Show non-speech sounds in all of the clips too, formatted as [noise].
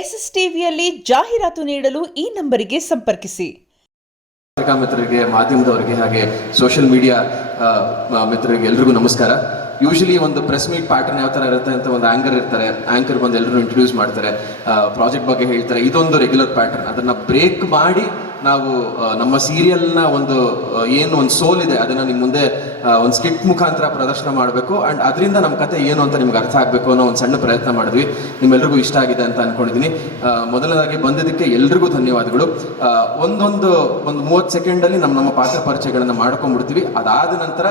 S S ಟಿವಿಯಲ್ಲಿ ಜಾಹೀರಾತು ನೀಡಲು ಈ ನಂಬರಿಗೆ ಸಂಪರ್ಕಿಸಿ. ಪತ್ರಿಕಾ ಮಿತ್ರರಿಗೆ, ಮಾಧ್ಯಮದವರಿಗೆ ಹಾಗೆ ಸೋಷಿಯಲ್ ಮೀಡಿಯಾ ಮಿತ್ರರಿಗೆ ಎಲ್ರಿಗೂ ನಮಸ್ಕಾರ. ಯೂಶಲಿ ಒಂದು ಪ್ರೆಸ್ ಮೀಟ್ ಪ್ಯಾಟರ್ನ್ ಯಾವ ಥರ ಇರುತ್ತೆ ಅಂತ ಒಂದು ಆ್ಯಂಕರ್ ಇರ್ತಾರೆ. ಆ್ಯಂಕರ್ ಬಂದು ಎಲ್ಲರೂ ಇಂಟ್ರೊಡ್ಯೂಸ್ ಮಾಡ್ತಾರೆ. ಪ್ರಾಜೆಕ್ಟ್ ಬಗ್ಗೆ ಹೇಳ್ತಾರೆ. ಇದೊಂದು ರೆಗ್ಯುಲರ್ ಪ್ಯಾಟರ್ನ್ ಅದನ್ನ ಬ್ರೇಕ್ ಮಾಡಿ ನಾವು ನಮ್ಮ ಸೀರಿಯಲ್ನ ಒಂದು ಏನು ಒಂದು ಸೋಲ್ ಇದೆ ಅದನ್ನ ನಿಮ್ಮ ಮುಂದೆ ಒಂದು ಸ್ಕಿಟ್ ಮುಖಾಂತರ ಪ್ರದರ್ಶನ ಮಾಡಬೇಕು. ಅಂಡ್ ಅದರಿಂದ ನಮ್ಮ ಕತೆ ಏನು ಅಂತ ನಿಮ್ಗೆ ಅರ್ಥ ಆಗಬೇಕು ಅನ್ನೋ ಒಂದು ಸಣ್ಣ ಪ್ರಯತ್ನ ಮಾಡಿದ್ವಿ. ನಿಮ್ಮೆಲ್ಲರಿಗೂ ಇಷ್ಟ ಆಗಿದೆ ಅಂತ ಅನ್ಕೊಂಡಿದ್ದೀನಿ ಆ, ಮೊದಲನೇದಾಗಿ ಬಂದಿದ್ದಕ್ಕೆ ಎಲ್ರಿಗೂ ಧನ್ಯವಾದಗಳು. ಒಂದೊಂದು ಒಂದು ಮೂವತ್ತು ಸೆಕೆಂಡಲ್ಲಿ ನಮ್ಮ ನಮ್ಮ ಪಾತ್ರ ಪರಿಚಯಗಳನ್ನು ಮಾಡ್ಕೊಂಡ್ಬಿಡ್ತೀವಿ. ಅದಾದ ನಂತರ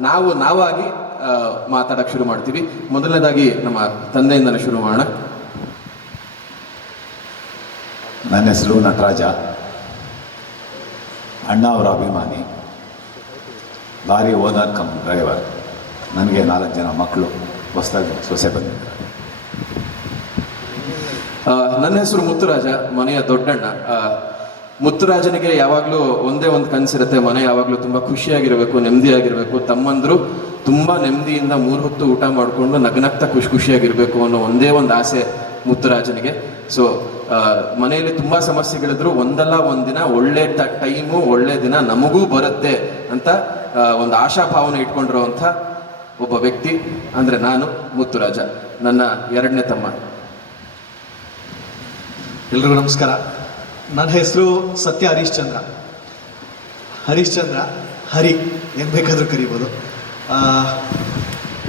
ನಾವು ನಾವಾಗಿ ಮಾತಾಡಕ್ಕೆ ಶುರು ಮಾಡ್ತೀವಿ. ಮೊದಲನೇದಾಗಿ ನಮ್ಮ ತಂದೆಯಿಂದನೇ ಶುರು ಮಾಡೋಣ. ನನ್ನ ಹೆಸರು ನಟರಾಜ. ಅಣ್ಣ ಅವರ ಅಭಿಮಾನಿ. ಲಾರಿ ಓನರ್ ಕಮ್ ಡ್ರೈವರ್ ನನಗೆ ನಾಲ್ಕು ಜನ ಮಕ್ಕಳು ಹೊಸದಾಗಿ ಸೊಸೆ ಬಂದಿದ್ದಾರೆ ನನ್ನ ಹೆಸರು ಮುತ್ತುರಾಜ, ಮನೆಯ ದೊಡ್ಡಣ್ಣ. ಮುತ್ತುರಾಜನಿಗೆ ಯಾವಾಗಲೂ ಒಂದೇ ಒಂದು ಕನಸಿರುತ್ತೆ. ಮನೆ ಯಾವಾಗಲೂ ತುಂಬ ಖುಷಿಯಾಗಿರಬೇಕು, ನೆಮ್ಮದಿಯಾಗಿರಬೇಕು. ತಮ್ಮಂದರು ತುಂಬ ನೆಮ್ಮದಿಯಿಂದ ಮೂರು ಹೊತ್ತು ಊಟ ಮಾಡಿಕೊಂಡು ನಗನಗ್ತಾ ಖುಷಿ ಖುಷಿಯಾಗಿರಬೇಕು ಅನ್ನೋ ಒಂದೇ ಒಂದು ಆಸೆ ಮುತ್ತುರಾಜನಿಗೆ. ಸೊ ಮನೆಯಲ್ಲಿ ತುಂಬ ಸಮಸ್ಯೆಗಳಿದ್ರು, ಒಂದಲ್ಲ ಒಂದಿನ ಒಳ್ಳೆ ಟೈಮು, ಒಳ್ಳೆ ದಿನ ನಮಗೂ ಬರುತ್ತೆ ಅಂತ ಒಂದು ಆಶಾಭಾವನೆ ಇಟ್ಕೊಂಡಿರುವಂಥ ಒಬ್ಬ ವ್ಯಕ್ತಿ ಅಂದರೆ ನಾನು, ಮುತ್ತುರಾಜ, ನನ್ನ ಎರಡನೇ ತಮ್ಮ. ಎಲ್ರಿಗೂ ನಮಸ್ಕಾರ. ನನ್ನ ಹೆಸರು ಸತ್ಯ ಹರೀಶ್ ಚಂದ್ರ. ಹರಿ, ಏನು ಬೇಕಾದರೂ ಕರಿಬೋದು.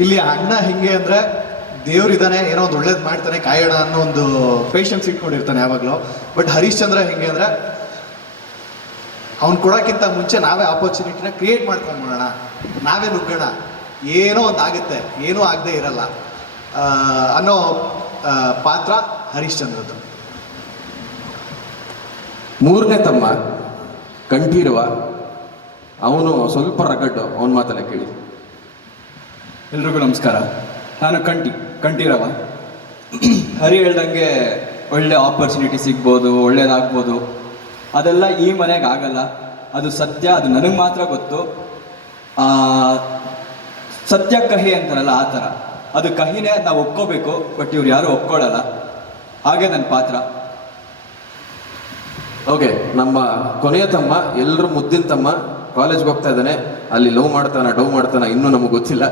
ಇಲ್ಲಿ ಅಣ್ಣ ಹೆಂಗೆ ಅಂದರೆ ದೇವ್ರಿದ್ದಾನೆ ಏನೋ ಒಂದು ಒಳ್ಳೇದು ಮಾಡ್ತಾನೆ ಕಾಯೋಣ ಅನ್ನೋ ಒಂದು ಪೇಷನ್ಸ್ ಇಟ್ಕೊಂಡಿರ್ತಾನೆ ಯಾವಾಗಲೂ. ಬಟ್ ಹರಿಶ್ಚಂದ್ರ ಹೆಂಗೆ ಅಂದರೆ ಅವ್ನು ಕೊಡೋಕ್ಕಿಂತ ಮುಂಚೆ ನಾವೇ ಆಪರ್ಚುನಿಟಿನ ಕ್ರಿಯೇಟ್ ಮಾಡ್ಕೊಂಬಿಡೋಣ ನಾವೇ ನುಗ್ಗೋಣ. ಏನೋ ಒಂದು ಆಗುತ್ತೆ ಏನೂ ಆಗದೆ ಇರಲ್ಲ. ಅನ್ನೋ ಪಾತ್ರ ಹರಿಶ್ಚಂದ್ರದ್ದು ಮೂರನೇ ತಮ್ಮ ಕಂಠೀರವ ಅವನು ಸ್ವಲ್ಪ ರಗಡ್ಡು ಅವನ ಮಾತನ್ನ ಕೇಳಿ. ಎಲ್ರಿಗೂ ನಮಸ್ಕಾರ. ನಾನು ಕಂಟಿ ಕಂಠೀರವ? ಹರಿ ಹೇಳ್ದಂಗೆ ಒಳ್ಳೆ ಆಪರ್ಚುನಿಟಿ ಸಿಗ್ಬೋದು, ಒಳ್ಳೇದಾಗ್ಬೋದು. ಅದೆಲ್ಲ ಈ ಮನೆಗೆ ಆಗಲ್ಲ. ಅದು ಸತ್ಯ, ಅದು ನನಗೆ ಮಾತ್ರ ಗೊತ್ತು. ಸತ್ಯ ಕಹಿ ಅಂತಾರಲ್ಲ ಆ ಥರ. ಅದು ಕಹಿನೇ ನಾವು ಒಪ್ಕೋಬೇಕು, ಬಟ್ ಇವ್ರು ಯಾರು ಒಪ್ಕೊಳ್ಳಲ್ಲ ಹಾಗೆ ನನ್ನ ಪಾತ್ರ. ಓಕೆ, ನಮ್ಮ ಕೊನೆಯ ತಮ್ಮ ಎಲ್ಲರೂ ಮುದ್ದಿನ ತಮ್ಮ ಕಾಲೇಜ್ಗೆ ಹೋಗ್ತಾ ಇದ್ದಾನೆ. ಅಲ್ಲಿ ಲವ್ ಮಾಡ್ತಾನ ಡವ್ ಮಾಡ್ತಾನ, ಇನ್ನೂ ನಮಗೆ ಗೊತ್ತಿಲ್ಲ.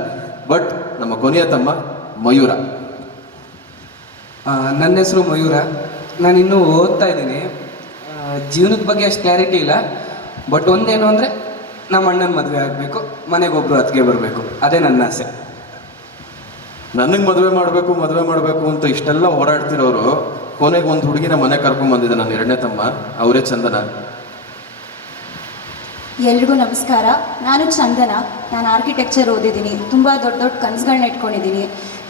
ಬಟ್ ನಮ್ಮ ಕೊನೆಯ ತಮ್ಮ ಮಯೂರ. ನನ್ನ ಹೆಸರು ಮಯೂರ. ನಾನು ಇನ್ನೂ ಓದ್ತಾ ಇದ್ದೀನಿ. ಜೀವನದ ಬಗ್ಗೆ ಅಷ್ಟು ಕ್ಲಾರಿಟಿ ಇಲ್ಲ. ಬಟ್ ಒಂದೇನು ಅಂದರೆ ನಮ್ಮ ಅಣ್ಣನ ಮದುವೆ ಆಗಬೇಕು ಮನೆಗೆ ಒಬ್ಬರು ಅತ್ತಿಗೆ ಬರಬೇಕು. ಅದೇ ನನ್ನ ಆಸೆ. ನನಗೆ ಮದುವೆ ಮಾಡಬೇಕು ಮದುವೆ ಮಾಡಬೇಕು ಅಂತ ಇಷ್ಟೆಲ್ಲ ಓಡಾಡ್ತಿರೋರು ಕೊನೆಗೆ ಒಂದು ಹುಡುಗಿನ ಮನೆ ಕರ್ಕೊಂಡು ಬಂದಿದ್ದೆ ನನ್ನ ಎರಡನೇ ತಮ್ಮ ಅವರೇ ಚಂದನ. ಎಲ್ರಿಗೂ ನಮಸ್ಕಾರ. ನಾನು ಚಂದನ. ನಾನು ಆರ್ಕಿಟೆಕ್ಚರ್ ಓದಿದ್ದೀನಿ. ತುಂಬ ದೊಡ್ಡ ದೊಡ್ಡ ಕನಸುಗಳನ್ನ ಇಟ್ಕೊಂಡಿದ್ದೀನಿ.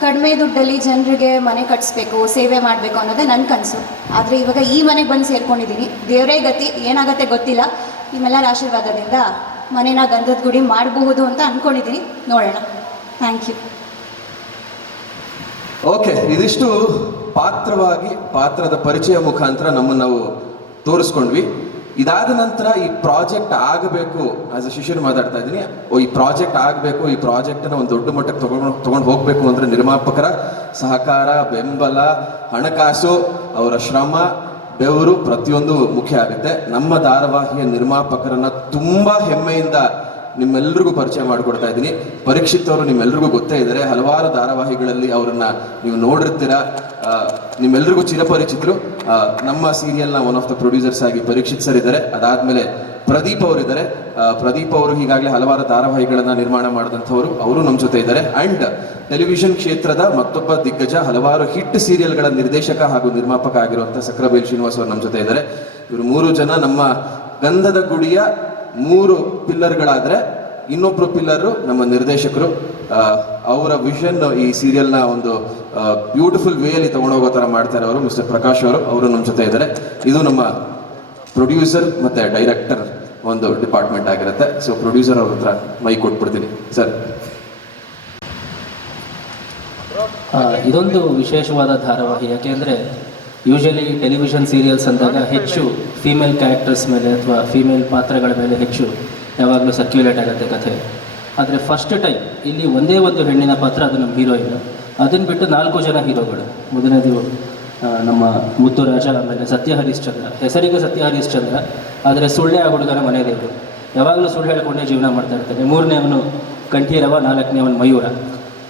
ಕಡಿಮೆ ದುಡ್ಡಲ್ಲಿ ಜನರಿಗೆ ಮನೆ ಕಟ್ಟಿಸ್ಬೇಕು ಸೇವೆ ಮಾಡಬೇಕು ಅನ್ನೋದೇ ನನ್ನ ಕನಸು. ಆದರೆ ಇವಾಗ ಈ ಮನೆಗೆ ಬಂದು ಸೇರ್ಕೊಂಡಿದ್ದೀನಿ ದೇವರೇ ಗತಿ, ಏನಾಗತ್ತೆ ಗೊತ್ತಿಲ್ಲ. ನಿಮ್ಮೆಲ್ಲರ ಆಶೀರ್ವಾದದಿಂದ ಮನೇನ ಗಂಧದ ಗುಡಿ ಮಾಡಬಹುದು ಅಂತ ಅಂದ್ಕೊಂಡಿದ್ದೀನಿ ನೋಡೋಣ. ಥ್ಯಾಂಕ್ ಯು ಓಕೆ ಇದಿಷ್ಟು ಪಾತ್ರವಾಗಿ, ಪಾತ್ರದ ಪರಿಚಯ ಮುಖಾಂತರ ನಮ್ಮನ್ನು ನಾವು ತೋರಿಸ್ಕೊಂಡ್ವಿ. ಇದಾದ ನಂತರ ಈ ಪ್ರಾಜೆಕ್ಟ್ ಆಗಬೇಕು ಆಸ್ ಅ ಶಿಷ್ಯರು ಮಾತಾಡ್ತಾ ಇದ್ದೀನಿ. ಓ, ಈ ಪ್ರಾಜೆಕ್ಟ್ ಆಗಬೇಕು, ಈ ಪ್ರಾಜೆಕ್ಟನ್ನು ಒಂದು ದೊಡ್ಡ ಮಟ್ಟಕ್ಕೆ ತಗೊಂಡು ತಗೊಂಡು ಹೋಗಬೇಕು ಅಂದರೆ ನಿರ್ಮಾಪಕರ ಸಹಕಾರ, ಬೆಂಬಲ, ಹಣಕಾಸು, ಅವರ ಶ್ರಮ, ಬೆವರು ಪ್ರತಿಯೊಂದು ಮುಖ್ಯ ಆಗುತ್ತೆ. ನಮ್ಮ ಧಾರಾವಾಹಿಯ ನಿರ್ಮಾಪಕರನ್ನು ತುಂಬ ಹೆಮ್ಮೆಯಿಂದ ನಿಮ್ಮೆಲ್ರಿಗೂ ಪರಿಚಯ ಮಾಡಿಕೊಡ್ತಾ ಇದ್ದೀನಿ. ಪರೀಕ್ಷಿತ್ ಅವರು ನಿಮ್ಮೆಲ್ರಿಗೂ ಗೊತ್ತೇ ಇದ್ದಾರೆ. ಹಲವಾರು ಧಾರಾವಾಹಿಗಳಲ್ಲಿ ಅವರನ್ನ ನೀವು ನೋಡಿರ್ತೀರ. ನಿಮ್ಮೆಲ್ರಿಗೂ ಚಿರಪರಿಚಿತರು. ನಮ್ಮ ಸೀರಿಯಲ್ನ ಒನ್ ಆಫ್ ದ ಪ್ರೊಡ್ಯೂಸರ್ಸ್ ಆಗಿ ಪರೀಕ್ಷಿತ್ ಸರ್ ಇದ್ದಾರೆ. ಅದಾದ್ಮೇಲೆ ಪ್ರದೀಪ್ ಅವರು ಇದ್ದಾರೆ ಪ್ರದೀಪ್ ಅವರು ಈಗಾಗಲೇ ಹಲವಾರು ಧಾರಾವಾಹಿಗಳನ್ನ ನಿರ್ಮಾಣ ಮಾಡಿದಂಥವರು. ಅವರು ನಮ್ಮ ಜೊತೆ ಇದ್ದಾರೆ. ಅಂಡ್ ಟೆಲಿವಿಷನ್ ಕ್ಷೇತ್ರದ ಮತ್ತೊಬ್ಬ ದಿಗ್ಗಜ, ಹಲವಾರು ಹಿಟ್ ಸೀರಿಯಲ್ಗಳ ನಿರ್ದೇಶಕ ಹಾಗೂ ನಿರ್ಮಾಪಕ ಆಗಿರುವಂತಹ ಸಕ್ರಬೇಲ್ ಶ್ರೀನಿವಾಸ್ ಅವರು ನಮ್ಮ ಜೊತೆ ಇದ್ದಾರೆ. ಇವರು ಮೂರು ಜನ ನಮ್ಮ ಗಂಧದ ಗುಡಿಯ ಮೂರು ಪಿಲ್ಲರ್ಗಳಾದರೆ ಇನ್ನೊಬ್ಬರು ಪಿಲ್ಲರ್ ನಮ್ಮ ನಿರ್ದೇಶಕರು. ಅವರ ವಿಷನ್ ಈ ಸೀರಿಯಲ್ನ ಒಂದು ಬ್ಯೂಟಿಫುಲ್ ವೇಯಲ್ಲಿ ತಗೊಂಡೋಗೋ ಥರ ಮಾಡ್ತಾರೆ ಅವರು ಮಿಸ್ಟರ್ ಪ್ರಕಾಶ್ ಅವರು. ಅವರು ನಮ್ಮ ಜೊತೆ ಇದ್ದಾರೆ. ಇದು ನಮ್ಮ ಪ್ರೊಡ್ಯೂಸರ್ ಮತ್ತೆ ಡೈರೆಕ್ಟರ್ ಒಂದು ಡಿಪಾರ್ಟ್ಮೆಂಟ್ ಆಗಿರುತ್ತೆ. ಸೊ ಪ್ರೊಡ್ಯೂಸರ್ ಅವ್ರ ಹತ್ರ ಮೈ ಕೊಟ್ಬಿಡ್ತೀನಿ. ಸರ್ ಇದೊಂದು ವಿಶೇಷವಾದ ಧಾರಾವಾಹಿ. ಯಾಕೆಂದರೆ ಯೂಶಲಿ ಟೆಲಿವಿಷನ್ ಸೀರಿಯಲ್ಸ್ ಅಂದಾಗ ಹೆಚ್ಚು ಫೀಮೇಲ್ ಕ್ಯಾರೆಕ್ಟರ್ಸ್ ಮೇಲೆ ಅಥವಾ ಫೀಮೇಲ್ ಪಾತ್ರಗಳ ಮೇಲೆ ಹೆಚ್ಚು ಯಾವಾಗಲೂ ಸರ್ಕ್ಯುಲೇಟ್ ಆಗುತ್ತೆ ಕಥೆ. ಆದರೆ ಫಸ್ಟ್ ಟೈಮ್ ಇಲ್ಲಿ ಒಂದೇ ಒಂದು ಹೆಣ್ಣಿನ ಪಾತ್ರ ಅದು ನಮ್ಮ ಹೀರೋಯಿನ್ ಅದನ್ನು ಬಿಟ್ಟು ನಾಲ್ಕು ಜನ ಹೀರೋಗಳು. ಮೊದಲನೇದು ನಮ್ಮ ನಮ್ಮ ಮುತ್ತುರಾಜ ಆಮೇಲೆ ಸತ್ಯ ಹರಿಶ್ಚಂದ್ರ. ಹೆಸರಿಗೆ ಸತ್ಯ ಹರಿಶ್ಚಂದ್ರ ಆದರೆ ಸುಳ್ಳೆ ಆ ಹುಡುಗನ ಮನೆ ದೇವರು. ಯಾವಾಗಲೂ ಸುಳ್ಳು ಹೇಳ್ಕೊಂಡೇ ಜೀವನ ಮಾಡ್ತಾ ಇರ್ತಾನೆ ಮೂರನೇ ಅವನು ಕಂಠೀರವ ನಾಲ್ಕನೇ ಅವನು ಮಯೂರ.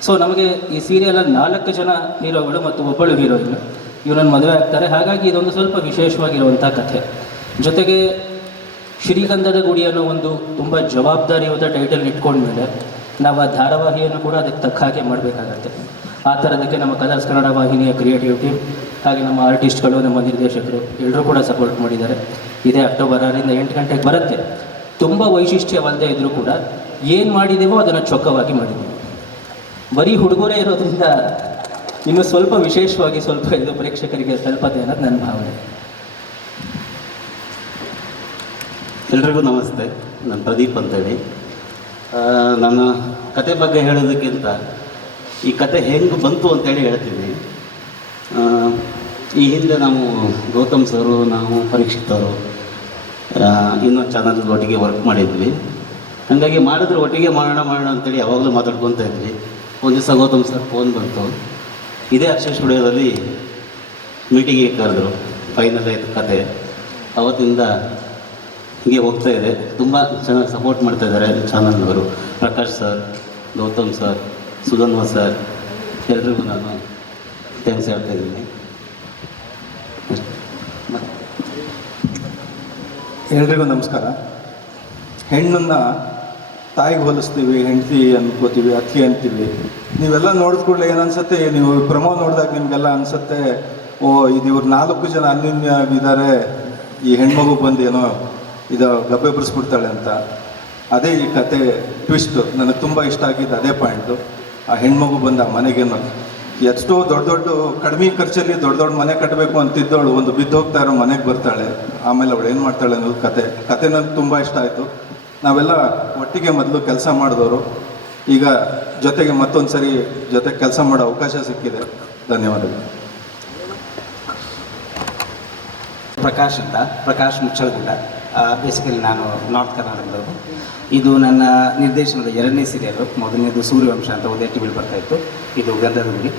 ಸೊ ನಮಗೆ ಈ ಸೀರಿಯಲಲ್ಲಿ ನಾಲ್ಕು ಜನ ಹೀರೋಗಳು ಮತ್ತು ಒಬ್ಬಳು ಹೀರೋಯಿನ್ ಇವನನ್ನು ಮದುವೆ ಆಗ್ತಾರೆ. ಹಾಗಾಗಿ ಇದೊಂದು ಸ್ವಲ್ಪ ವಿಶೇಷವಾಗಿರುವಂಥ ಕಥೆ. ಜೊತೆಗೆ ಶ್ರೀಗಂಧದ ಗುಡಿ ಅನ್ನೋ ಒಂದು ತುಂಬ ಜವಾಬ್ದಾರಿಯುತ ಟೈಟಲ್ ಇಟ್ಕೊಂಡ್ಮೇಲೆ ನಾವು ಆ ಧಾರಾವಾಹಿಯನ್ನು ಕೂಡ ಅದಕ್ಕೆ ತಕ್ಕ ಹಾಗೆ ಮಾಡಬೇಕಾಗತ್ತೆ. ಆ ಥರದಕ್ಕೆ ನಮ್ಮ ಕಲರ್ಸ್ ಕನ್ನಡ ವಾಹಿನಿಯ ಕ್ರಿಯೇಟಿವ್ ಟೀಮ್ ಹಾಗೆ ನಮ್ಮ ಆರ್ಟಿಸ್ಟ್ಗಳು ನಮ್ಮ ನಿರ್ದೇಶಕರು ಎಲ್ಲರೂ ಕೂಡ ಸಪೋರ್ಟ್ ಮಾಡಿದ್ದಾರೆ. ಇದೇ ಅಕ್ಟೋಬರ್ ಆರರಿಂದ ಎಂಟು ಗಂಟೆಗೆ ಬರುತ್ತೆ. ತುಂಬ ವೈಶಿಷ್ಟ್ಯವಲ್ಲದೆ ಇದ್ದರೂ ಕೂಡ ಏನು ಮಾಡಿದೆವೋ ಅದನ್ನು ಚೊಕ್ಕವಾಗಿ ಮಾಡಿದ್ದೀವಿ. ಬರೀ ಹುಡುಗರೇ ಇರೋದ್ರಿಂದ ಇನ್ನು ಸ್ವಲ್ಪ ವಿಶೇಷವಾಗಿ ಸ್ವಲ್ಪ ಇದು ಪ್ರೇಕ್ಷಕರಿಗೆ ತಲುಪತ್ತೆ ಅನ್ನೋದು ನನ್ನ ಭಾವನೆ. ಎಲ್ರಿಗೂ ನಮಸ್ತೆ. ನಾನು ಪ್ರದೀಪ್ ಅಂತೇಳಿ. ನನ್ನ ನಾನು ಕತೆ ಬಗ್ಗೆ ಹೇಳೋದಕ್ಕಿಂತ ಈ ಕತೆ ಹೆಂಗೆ ಬಂತು ಅಂತೇಳಿ ಹೇಳ್ತೀನಿ. ಈ ಹಿಂದೆ ನಾವು ಗೌತಮ್ ಸರು, ನಾವು ಪರೀಕ್ಷಿತರು ಇನ್ನೊಂದು ಚಾನಲ್ ಒಟ್ಟಿಗೆ ವರ್ಕ್ ಮಾಡಿದ್ವಿ. ಹಾಗಾಗಿ ಮಾಡಿದ್ರೆ ಒಟ್ಟಿಗೆ ಮಾಡೋಣ ಮಾಡೋಣ ಅಂತೇಳಿ ಯಾವಾಗಲೂ ಮಾತಾಡ್ಕೊತಾ ಇದ್ವಿ. ಒಂದು ದಿವಸ ಗೌತಮ್ ಸರ್ ಫೋನ್ ಬಂತು. ಇದೇ ಅಕ್ಷಯ ಸ್ಟುಡಿಯೋದಲ್ಲಿ ಮೀಟಿಂಗಿಗೆ ಕರೆದರು ಫೈನಲ್ ಆಯಿತು ಕತೆ. ಅವತ್ತಿಂದ ಹೀಗೆ ಹೋಗ್ತಾ ಇದೆ. ತುಂಬ ಚೆನ್ನಾಗಿ ಸಪೋರ್ಟ್ ಮಾಡ್ತಾ ಇದ್ದಾರೆ ಚಾನಲ್ನವರು. Prakash sir Gautam sir Sudhanva sir ಎಲ್ರಿಗೂ ನಾನು ಥ್ಯಾಂಕ್ಸ್ ಹೇಳ್ತಾ ಇದ್ದೀನಿ. ಎಲ್ರಿಗೂ ನಮಸ್ಕಾರ. ಹೆಣ್ಣನ್ನು ತಾಯಿಗೆ ಹೋಲಿಸ್ತೀವಿ, ಹೆಂಡತಿ ಅನ್ಕೋತೀವಿ ಅಕ್ಕಿ ಅಂತೀವಿ. ನೀವೆಲ್ಲ ನೋಡಿದ ಕೂಡಲೇ ಏನನ್ಸುತ್ತೆ? ನೀವು ಪ್ರಮೋ ನೋಡಿದಾಗ ನಿಮಗೆಲ್ಲ ಅನಿಸುತ್ತೆ, ಓ, ಇದು ಇವ್ರು ನಾಲ್ಕು ಜನ ಅನ್ಯೋನ್ಯ ಆಗಿದ್ದಾರೆ ಈ ಹೆಣ್ಮಗು ಬಂದು ಏನೋ ಇದು ಗಬ್ಬೆಬ್ರಿಸ್ಬಿಡ್ತಾಳೆ ಅಂತ. ಅದೇ ಈ ಕತೆ ಟ್ವಿಸ್ಟು ನನಗೆ ತುಂಬ ಇಷ್ಟ ಆಗಿದ್ದು ಅದೇ ಪಾಯಿಂಟು ಆ ಹೆಣ್ಮಗು ಬಂದ ಮನೆಗೇನೋ ಎಷ್ಟೋ ದೊಡ್ಡ ದೊಡ್ಡ, ಕಡಿಮೆ ಖರ್ಚಲ್ಲಿ ದೊಡ್ಡ ದೊಡ್ಡ ಮನೆ ಕಟ್ಟಬೇಕು ಅಂತಿದ್ದವಳು, ಒಂದು ಬಿದ್ದೋಗ್ತಾ ಇರೋ ಮನೆಗೆ ಬರ್ತಾಳೆ. ಆಮೇಲೆ ಅವಳು ಏನು ಮಾಡ್ತಾಳೆ ಅನ್ನೋದು ಕತೆ. ಕತೆ ನನಗೆ ತುಂಬ ಇಷ್ಟ ಆಯಿತು. ನಾವೆಲ್ಲ ಒಟ್ಟಿಗೆ ಮೊದಲು ಕೆಲಸ ಮಾಡಿದವರು. ಈಗ ಜೊತೆಗೆ ಮತ್ತೊಂದು ಸರಿ ಜೊತೆಗೆ ಕೆಲಸ ಮಾಡೋ ಅವಕಾಶ ಸಿಕ್ಕಿದೆ. ಧನ್ಯವಾದಗಳು. ಪ್ರಕಾಶ್ ಅಂತ, ಪ್ರಕಾಶ್ ಮುಚ್ಚಳಗುಡ್ಡ. ಬೇಸಿಕಲಿ ನಾನು ನಾರ್ತ್ ಕರ್ನಾಟಕದವರು ಇದು ನನ್ನ ನಿರ್ದೇಶನದ ಎರಡನೇ ಸೀರಿಯಲು ಮೊದಲನೇದು ಸೂರ್ಯವಂಶ ಅಂತ ಒಂದೇ ಟಿ ವಿಲಿ ಬರ್ತಾಯಿತ್ತು ಇದು ಗಂಧದ ಗುಡಿ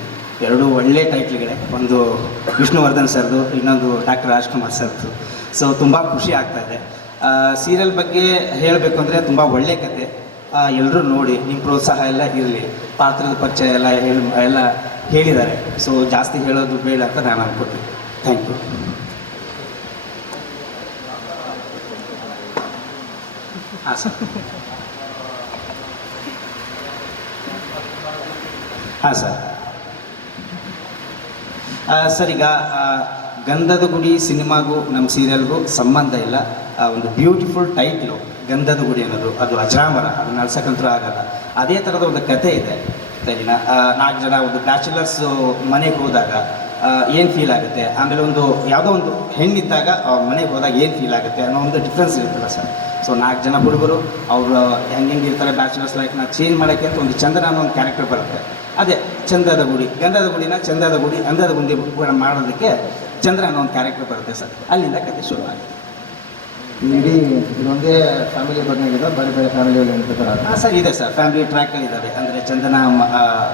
ಎರಡು ಒಳ್ಳೆ ಟೈಟ್ಲ್ಗಳೇ ಒಂದು ವಿಷ್ಣುವರ್ಧನ್ ಸರ್ದು, ಇನ್ನೊಂದು ಡಾಕ್ಟರ್ ರಾಜ್ಕುಮಾರ್ ಸರ್ದು. ಸೊ ತುಂಬ ಖುಷಿ ಆಗ್ತಾ ಇದೆ. ಸೀರಿಯಲ್ ಬಗ್ಗೆ ಹೇಳಬೇಕು ಅಂದರೆ ತುಂಬ ಒಳ್ಳೆ ಕತೆ. ಎಲ್ಲರೂ ನೋಡಿ ನಿಮ್ಮ ಪ್ರೋತ್ಸಾಹ ಎಲ್ಲ ಇರಲಿ. ಪಾತ್ರದ ಪರಿಚಯ ಎಲ್ಲ ಹೇಳಿ, ಎಲ್ಲ ಹೇಳಿದ್ದಾರೆ. ಸೊ ಜಾಸ್ತಿ ಹೇಳೋದು ಬೇಡ ಅಂತ ನಾನು ಅನ್ಕೋತೀನಿ. ಥ್ಯಾಂಕ್ ಯು ಹಾಂ ಸರ್ ಹಾಂ ಸರ್ ಸರ್, ಈಗ ಗಂಧದ ಗುಡಿ ಸಿನಿಮಾಗೂ ನಮ್ಮ ಸೀರಿಯಲ್ಗೂ ಸಂಬಂಧ ಇಲ್ಲ. ಒಂದು ಬ್ಯೂಟಿಫುಲ್ ಟೈಟ್ಲು ಗಂಧದ ಗುಡಿ ಅನ್ನೋದು, ಅದು ಅಜರಾಮರ ಅದನ್ನ ಅಳ್ಸಕ್ಕಂತೂ ಆಗಲ್ಲ. ಅದೇ ಥರದ ಒಂದು ಕತೆ ಇದೆ, ಸರಿನಾ? ನಾಲ್ಕು ಜನ ಒಂದು ಬ್ಯಾಚುಲರ್ಸ್ ಮನೆಗೆ ಹೋದಾಗ ಏನು ಫೀಲ್ ಆಗುತ್ತೆ? ಆಮೇಲೆ ಒಂದು ಯಾವುದೋ ಒಂದು ಹೆಣ್ಣಿದ್ದಾಗ ಮನೆಗೆ ಹೋದಾಗ ಏನು ಫೀಲ್ ಆಗುತ್ತೆ ಅನ್ನೋ ಒಂದು ಡಿಫ್ರೆನ್ಸ್ ಇರುತ್ತಲ್ಲ ಸರ್. ಸೊ ನಾಲ್ಕು ಜನ ಹುಡುಗರು, ಅವರು ಹೆಂಗೆ ಇರ್ತಾರೆ ಬ್ಯಾಚುಲರ್ಸ್ ಲೈಫ್ನ ಚೇಂಜ್ ಮಾಡೋಕ್ಕೆ ಅಂತ ಒಂದು ಚಂದನ ಅನ್ನೋ ಒಂದು ಕ್ಯಾರೆಕ್ಟರ್ ಬರುತ್ತೆ. ಅದೇ, ಚಂದದ ಗುಡಿ, ಗಂಧದ ಗುಡಿನ ಚಂದದ ಗುಡಿ ಗಂಧದ ಗುಂಡಿ ಮಾಡೋದಕ್ಕೆ ಚಂದ್ರ ಅನ್ನೋ ಒಂದು ಕ್ಯಾರೆಕ್ಟರ್ ಬರುತ್ತೆ ಸರ್. ಅಲ್ಲಿಂದ ಕತೆ ಶುರು ಆಗುತ್ತೆ ಇಡೀ ಇದೊಂದೇ ಫ್ಯಾಮಿಲಿ ಬಗ್ಗೆ ಇದೆ ಬೇರೆ ಬೇರೆ ಫ್ಯಾಮಿಲಿ ಹಾಂ ಸರ್ ಇದೆ ಸರ್. ಫ್ಯಾಮಿಲಿ ಟ್ರ್ಯಾಕ್ಗಳಿದ್ದಾವೆ ಅಂದರೆ ಚಂದನ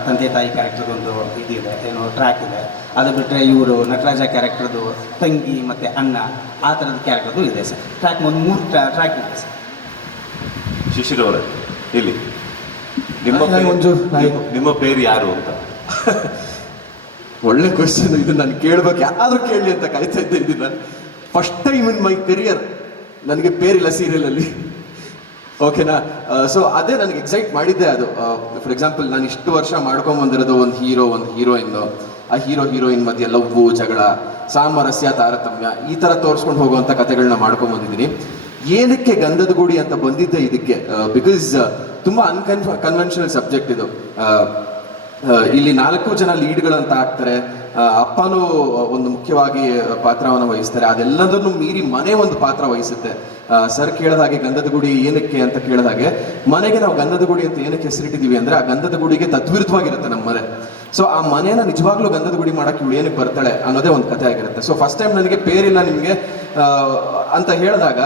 ತಂದೆ ತಾಯಿ ಕ್ಯಾರೆಕ್ಟರ್ ಒಂದು ಇದಿದೆ. ಏನು ಟ್ರ್ಯಾಕ್ ಇದೆ. ಅದು ಬಿಟ್ಟರೆ ಇವರು ನಟರಾಜ ಕ್ಯಾರೆಕ್ಟರ್ದು ತಂಗಿ ಮತ್ತು ಅಣ್ಣ ಆ ಥರದ ಕ್ಯಾರೆಕ್ಟರ್ದು ಇದೆ ಸರ್. ಟ್ರ್ಯಾಕ್ ಒಂದು ಮೂರು ಟ್ರ್ಯಾಕ್ ಇದೆ ಸರ್. ಶಿಶಿರ್ ಅವರೇ ಇಲ್ಲಿ. ನಿಮ್ಮ ನಾನು ಪೇರು- ನಿಮ್ಮ- ಪೇರು ಯಾರು ಅಂತ? ಒಳ್ಳೆ ಕ್ವಶನ್ ಇದು. ನಾನು ಕೇಳಬೇಕು. ಯಾರು ಕೇಳಿ ಅಂತ ಕಾಯ್ತಾ ಇದ್ದೆ ಇದನ್ನ first time in my career ನನಗೆ ಪೇರಿಲ್ಲ ಸೀರಿಯಲಲ್ಲಿ. ಓಕೆನಾ ಸೊ ಅದೇ ನನಗೆ ಎಕ್ಸೈಟ್ ಮಾಡಿದ್ದೆ ಅದು. ಫಾರ್ ಎಕ್ಸಾಂಪಲ್ ನಾನು ಇಷ್ಟು ವರ್ಷ ಮಾಡ್ಕೊಂಡ್ ಬಂದಿರೋದು ಒಂದು ಹೀರೋ, ಒಂದು ಹೀರೋಯಿನ್ ಆ ಹೀರೋ, ಹೀರೋಯಿನ್ ಮಧ್ಯೆ ಲವ್ವು ಜಗಳ, ಸಾಮರಸ್ಯ, ತಾರತಮ್ಯ ಈ ತರ ತೋರಿಸ್ಕೊಂಡು ಹೋಗುವಂಥ ಕಥೆಗಳನ್ನ ಮಾಡ್ಕೊಂಡ್ ಬಂದಿದ್ದೀನಿ. ಏನಕ್ಕೆ ಗಂಧದ ಗುಡಿ ಅಂತ ಬಂದಿದ್ದೆ ಇದಕ್ಕೆ? ಬಿಕಾಸ್ ತುಂಬಾ ಅನ್ಕನ್ ಕನ್ವೆನ್ಷನಲ್ ಸಬ್ಜೆಕ್ಟ್ ಇದು. ಇಲ್ಲಿ ನಾಲ್ಕು ಜನ ಲೀಡ್ಗಳಂತ ಆಗ್ತಾರೆ. ಅಪ್ಪನೂ ಒಂದು ಮುಖ್ಯವಾಗಿ ಪಾತ್ರವನ್ನು ವಹಿಸ್ತಾರೆ. ಅದೆಲ್ಲದನ್ನು ಮೀರಿ ಮನೆ ಒಂದು ಪಾತ್ರ ವಹಿಸುತ್ತೆ. ಸರ್ ಕೇಳಿದ ಹಾಗೆ ಗಂಧದ ಗುಡಿ ಏನಕ್ಕೆ ಅಂತ ಕೇಳಿದ ಹಾಗೆ, ಮನೆಗೆ ನಾವು ಗಂಧದ ಗುಡಿ ಅಂತ ಏನಕ್ಕೆ ಹೆಸರಿಟ್ಟಿದ್ದೀವಿ ಅಂದ್ರೆ, ಆ ಗಂಧದ ಗುಡಿಗೆ ತದ್ವಿರುದ್ಧವಾಗಿರುತ್ತೆ ನಮ್ಮ ಮನೆ. ಸೊ ಆ ಮನೇನ ನಿಜವಾಗ್ಲೂ ಗಂಧದ ಗುಡಿ ಮಾಡಕ್ಕೆ ಇವಳು ಏನಕ್ಕೆ ಬರ್ತಾಳೆ ಅನ್ನೋದೇ ಒಂದು ಕಥೆ ಆಗಿರುತ್ತೆ. ಸೊ ಫಸ್ಟ್ ಟೈಮ್ ನನಗೆ ಪೇರಿಲ್ಲ ನಿಮಗೆ. ಅಂತ ಹೇಳಿದಾಗ,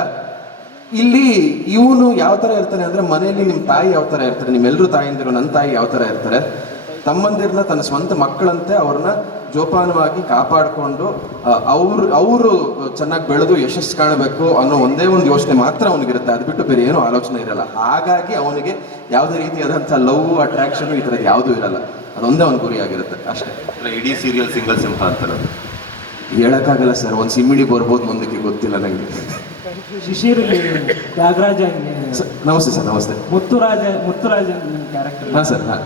ಇಲ್ಲಿ ಇವನು ಯಾವ ತರ ಇರ್ತಾನೆ ಅಂದ್ರೆ, ಮನೆಯಲ್ಲಿ ನಿಮ್ಮ ತಾಯಿ ಯಾವ ತರ ಇರ್ತಾರೆ ನಿಮ್ಮೆಲ್ಲರೂ ತಾಯಿಂದಿರೋ ನನ್ನ ತಾಯಿ ಯಾವ ತರ ಇರ್ತಾರೆ ತಮ್ಮಂದಿರನ್ನ ತನ್ನ ಸ್ವಂತ ಮಕ್ಕಳಂತೆ ಅವ್ರನ್ನ ಜೋಪಾನವಾಗಿ ಕಾಪಾಡಿಕೊಂಡು ಅವ್ರು ಅವರು ಚೆನ್ನಾಗಿ ಬೆಳೆದು ಯಶಸ್ಸು ಕಾಣಬೇಕು ಅನ್ನೋ ಒಂದೇ ಒಂದು ಯೋಚನೆ ಮಾತ್ರ ಅವನಿಗಿರುತ್ತೆ. ಅದು ಬಿಟ್ಟು ಬೇರೆ ಏನೂ ಆಲೋಚನೆ ಇರಲ್ಲ. ಹಾಗಾಗಿ ಅವನಿಗೆ ಯಾವುದೇ ರೀತಿಯಾದಂಥ ಲವ್ ಅಟ್ರಾಕ್ಷನ್ ಈ ಥರದ್ದು ಯಾವುದೂ ಇರಲ್ಲ. ಅದೊಂದೇ ಒಂದು ಗುರಿಯಾಗಿರುತ್ತೆ. ಅಷ್ಟೇ. ಇಡೀ ಸೀರಿಯಲ್ ಸಿಂಗಲ್ ಸಿಂಹ ಅಂತಾರೆ ಹೇಳಕ್ಕಾಗಲ್ಲ ಸರ್. ಒಂದು ಸಿಮ್ಮಿಡಿ ಬರ್ಬೋದು ಮುಂದಕ್ಕೆ ಗೊತ್ತಿಲ್ಲ ನನಗೆ ಶಿಶಿರಲ್ಲಿ ತ್ಯಾಗರಾಜ ಸರ್ ನಮಸ್ತೆ ಸರ್ ನಮಸ್ತೆ. ಮುತ್ತುರಾಜ ಮುತ್ತುರಾಜ ಕ್ಯಾರೆಕ್ಟರ್ ಹಾಂ ಸರ್ ಹಾಂ.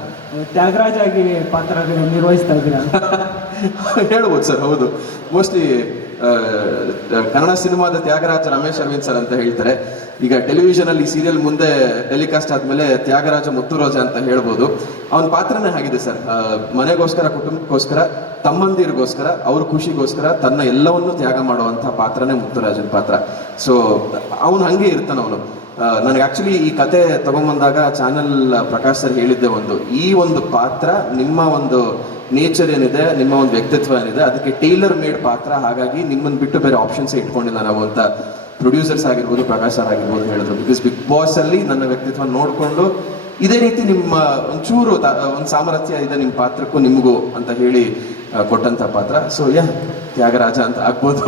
ತ್ಯಾಗರಾಜ ಆಗಿ ಪಾತ್ರ ನಿರ್ವಹಿಸ್ತಾ ಇದ್ದೀರಾ? [laughs] [laughs] ಹೇಳ್ಬೋದು ಸರ್, ಹೌದು. ಮೋಸ್ಟ್ಲಿ ಕನ್ನಡ ಸಿನಿಮಾದ ತ್ಯಾಗರಾಜ ರಮೇಶ್ ಅರವಿಂದ್ ಸರ್ ಅಂತ ಹೇಳ್ತಾರೆ. ಈಗ ಟೆಲಿವಿಷನ್ ಅಲ್ಲಿ ಸೀರಿಯಲ್ ಮುಂದೆ ಟೆಲಿಕಾಸ್ಟ್ ಆದ್ಮೇಲೆ ತ್ಯಾಗರಾಜ ಮುತ್ತುರಾಜ ಅಂತ ಹೇಳ್ಬೋದು. ಅವನ ಪಾತ್ರನೇ ಆಗಿದೆ ಸರ್. ಮನೆಗೋಸ್ಕರ, ಕುಟುಂಬಕ್ಕೋಸ್ಕರ, ತಮ್ಮಂದಿರಿಗೋಸ್ಕರ, ಅವ್ರ ಖುಷಿಗೋಸ್ಕರ ತನ್ನ ಎಲ್ಲವನ್ನೂ ತ್ಯಾಗ ಮಾಡುವಂಥ ಪಾತ್ರನೇ ಮುತ್ತುರಾಜನ ಪಾತ್ರ. ಸೊ ಅವನು ಹಂಗೆ ಇರ್ತಾನ ಅವನು. ನನಗೆ ಆಕ್ಚುಲಿ ಈ ಕತೆ ತಗೊಂಬಂದಾಗ ಚಾನೆಲ್ ಪ್ರಕಾಶ್ ಸರ್ ಹೇಳಿದ್ದೆ ಒಂದು. ಈ ಒಂದು ಪಾತ್ರ ನಿಮ್ಮ ಒಂದು ನೇಚರ್ ಏನಿದೆ ನಿಮ್ಮ ಒಂದು ವ್ಯಕ್ತಿತ್ವ ಏನಿದೆ ಅದಕ್ಕೆ ಟೈಲರ್ ಮೇಡ್ ಪಾತ್ರ. ಹಾಗಾಗಿ ನಿಮ್ಮನ್ನು ಬಿಟ್ಟು ಬೇರೆ ಆಪ್ಷನ್ಸ್ ಇಟ್ಕೊಂಡಿಲ್ಲ ನಾವು ಅಂತ ಪ್ರೊಡ್ಯೂಸರ್ಸ್ ಆಗಿರ್ಬೋದು ಪ್ರಕಾಶ್ ಸರ್ ಆಗಿರ್ಬೋದು ಹೇಳಿದ್ರು. ಬಿಕಾಸ್ ಬಿಗ್ ಬಾಸ್ ಅಲ್ಲಿ ನನ್ನ ವ್ಯಕ್ತಿತ್ವ ನೋಡಿಕೊಂಡು ಇದೇ ರೀತಿ ನಿಮ್ಮ ಒಂಚೂರು ಒಂದು ಸಾಮರ್ಥ್ಯ ಇದೆ ನಿಮ್ಮ ಪಾತ್ರಕ್ಕೂ ನಿಮಗೂ ಅಂತ ಹೇಳಿ ಕೊಟ್ಟಂತ ಪಾತ್ರ. ಸೊ ಯಾ ತ್ಯಾಗರಾಜ ಅಂತ ಆಗ್ಬೋದು.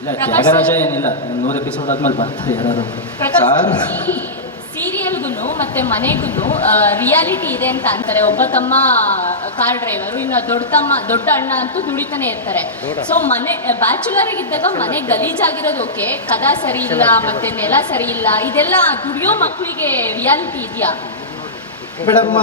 ಇಲ್ಲ ತ್ಯಾಗರಾಜ ಏನಿಲ್ಲ ನೂರು ಎಪಿಸೋಡ್ ಆದ್ಮೇಲೆ ಬರ್ತಾರೆ ಯಾರು ಸರ್ ಮತ್ತೆ ಮನೆಗೂ ರಿಯಾಲಿಟಿ ಇದೆ ಅಂತ ಅಂತಾರೆ. ಒಬ್ಬ ತಮ್ಮ ಕಾರ್ ಡ್ರೈವರು ಇನ್ನು ದೊಡ್ಡ ತಮ್ಮ ದೊಡ್ಡ ಅಣ್ಣ ಅಂತೂ ದುಡಿತಾನೆ ಇರ್ತಾರೆ. ಸೊ ಮನೆ ಬ್ಯಾಚುಲರ್ ಇದ್ದಾಗ ಮನೆ ಗಲೀಜಾಗಿರೋದು ಓಕೆ. ಕದ ಸರಿ ಇಲ್ಲ ಮತ್ತೆ ನೆಲ ಸರಿ ಇಲ್ಲ. ಇದೆಲ್ಲ ದುಡಿಯೋ ಮಕ್ಕಳಿಗೆ ರಿಯಾಲಿಟಿ ಇದೆಯಾ? ಮೇಡಮ್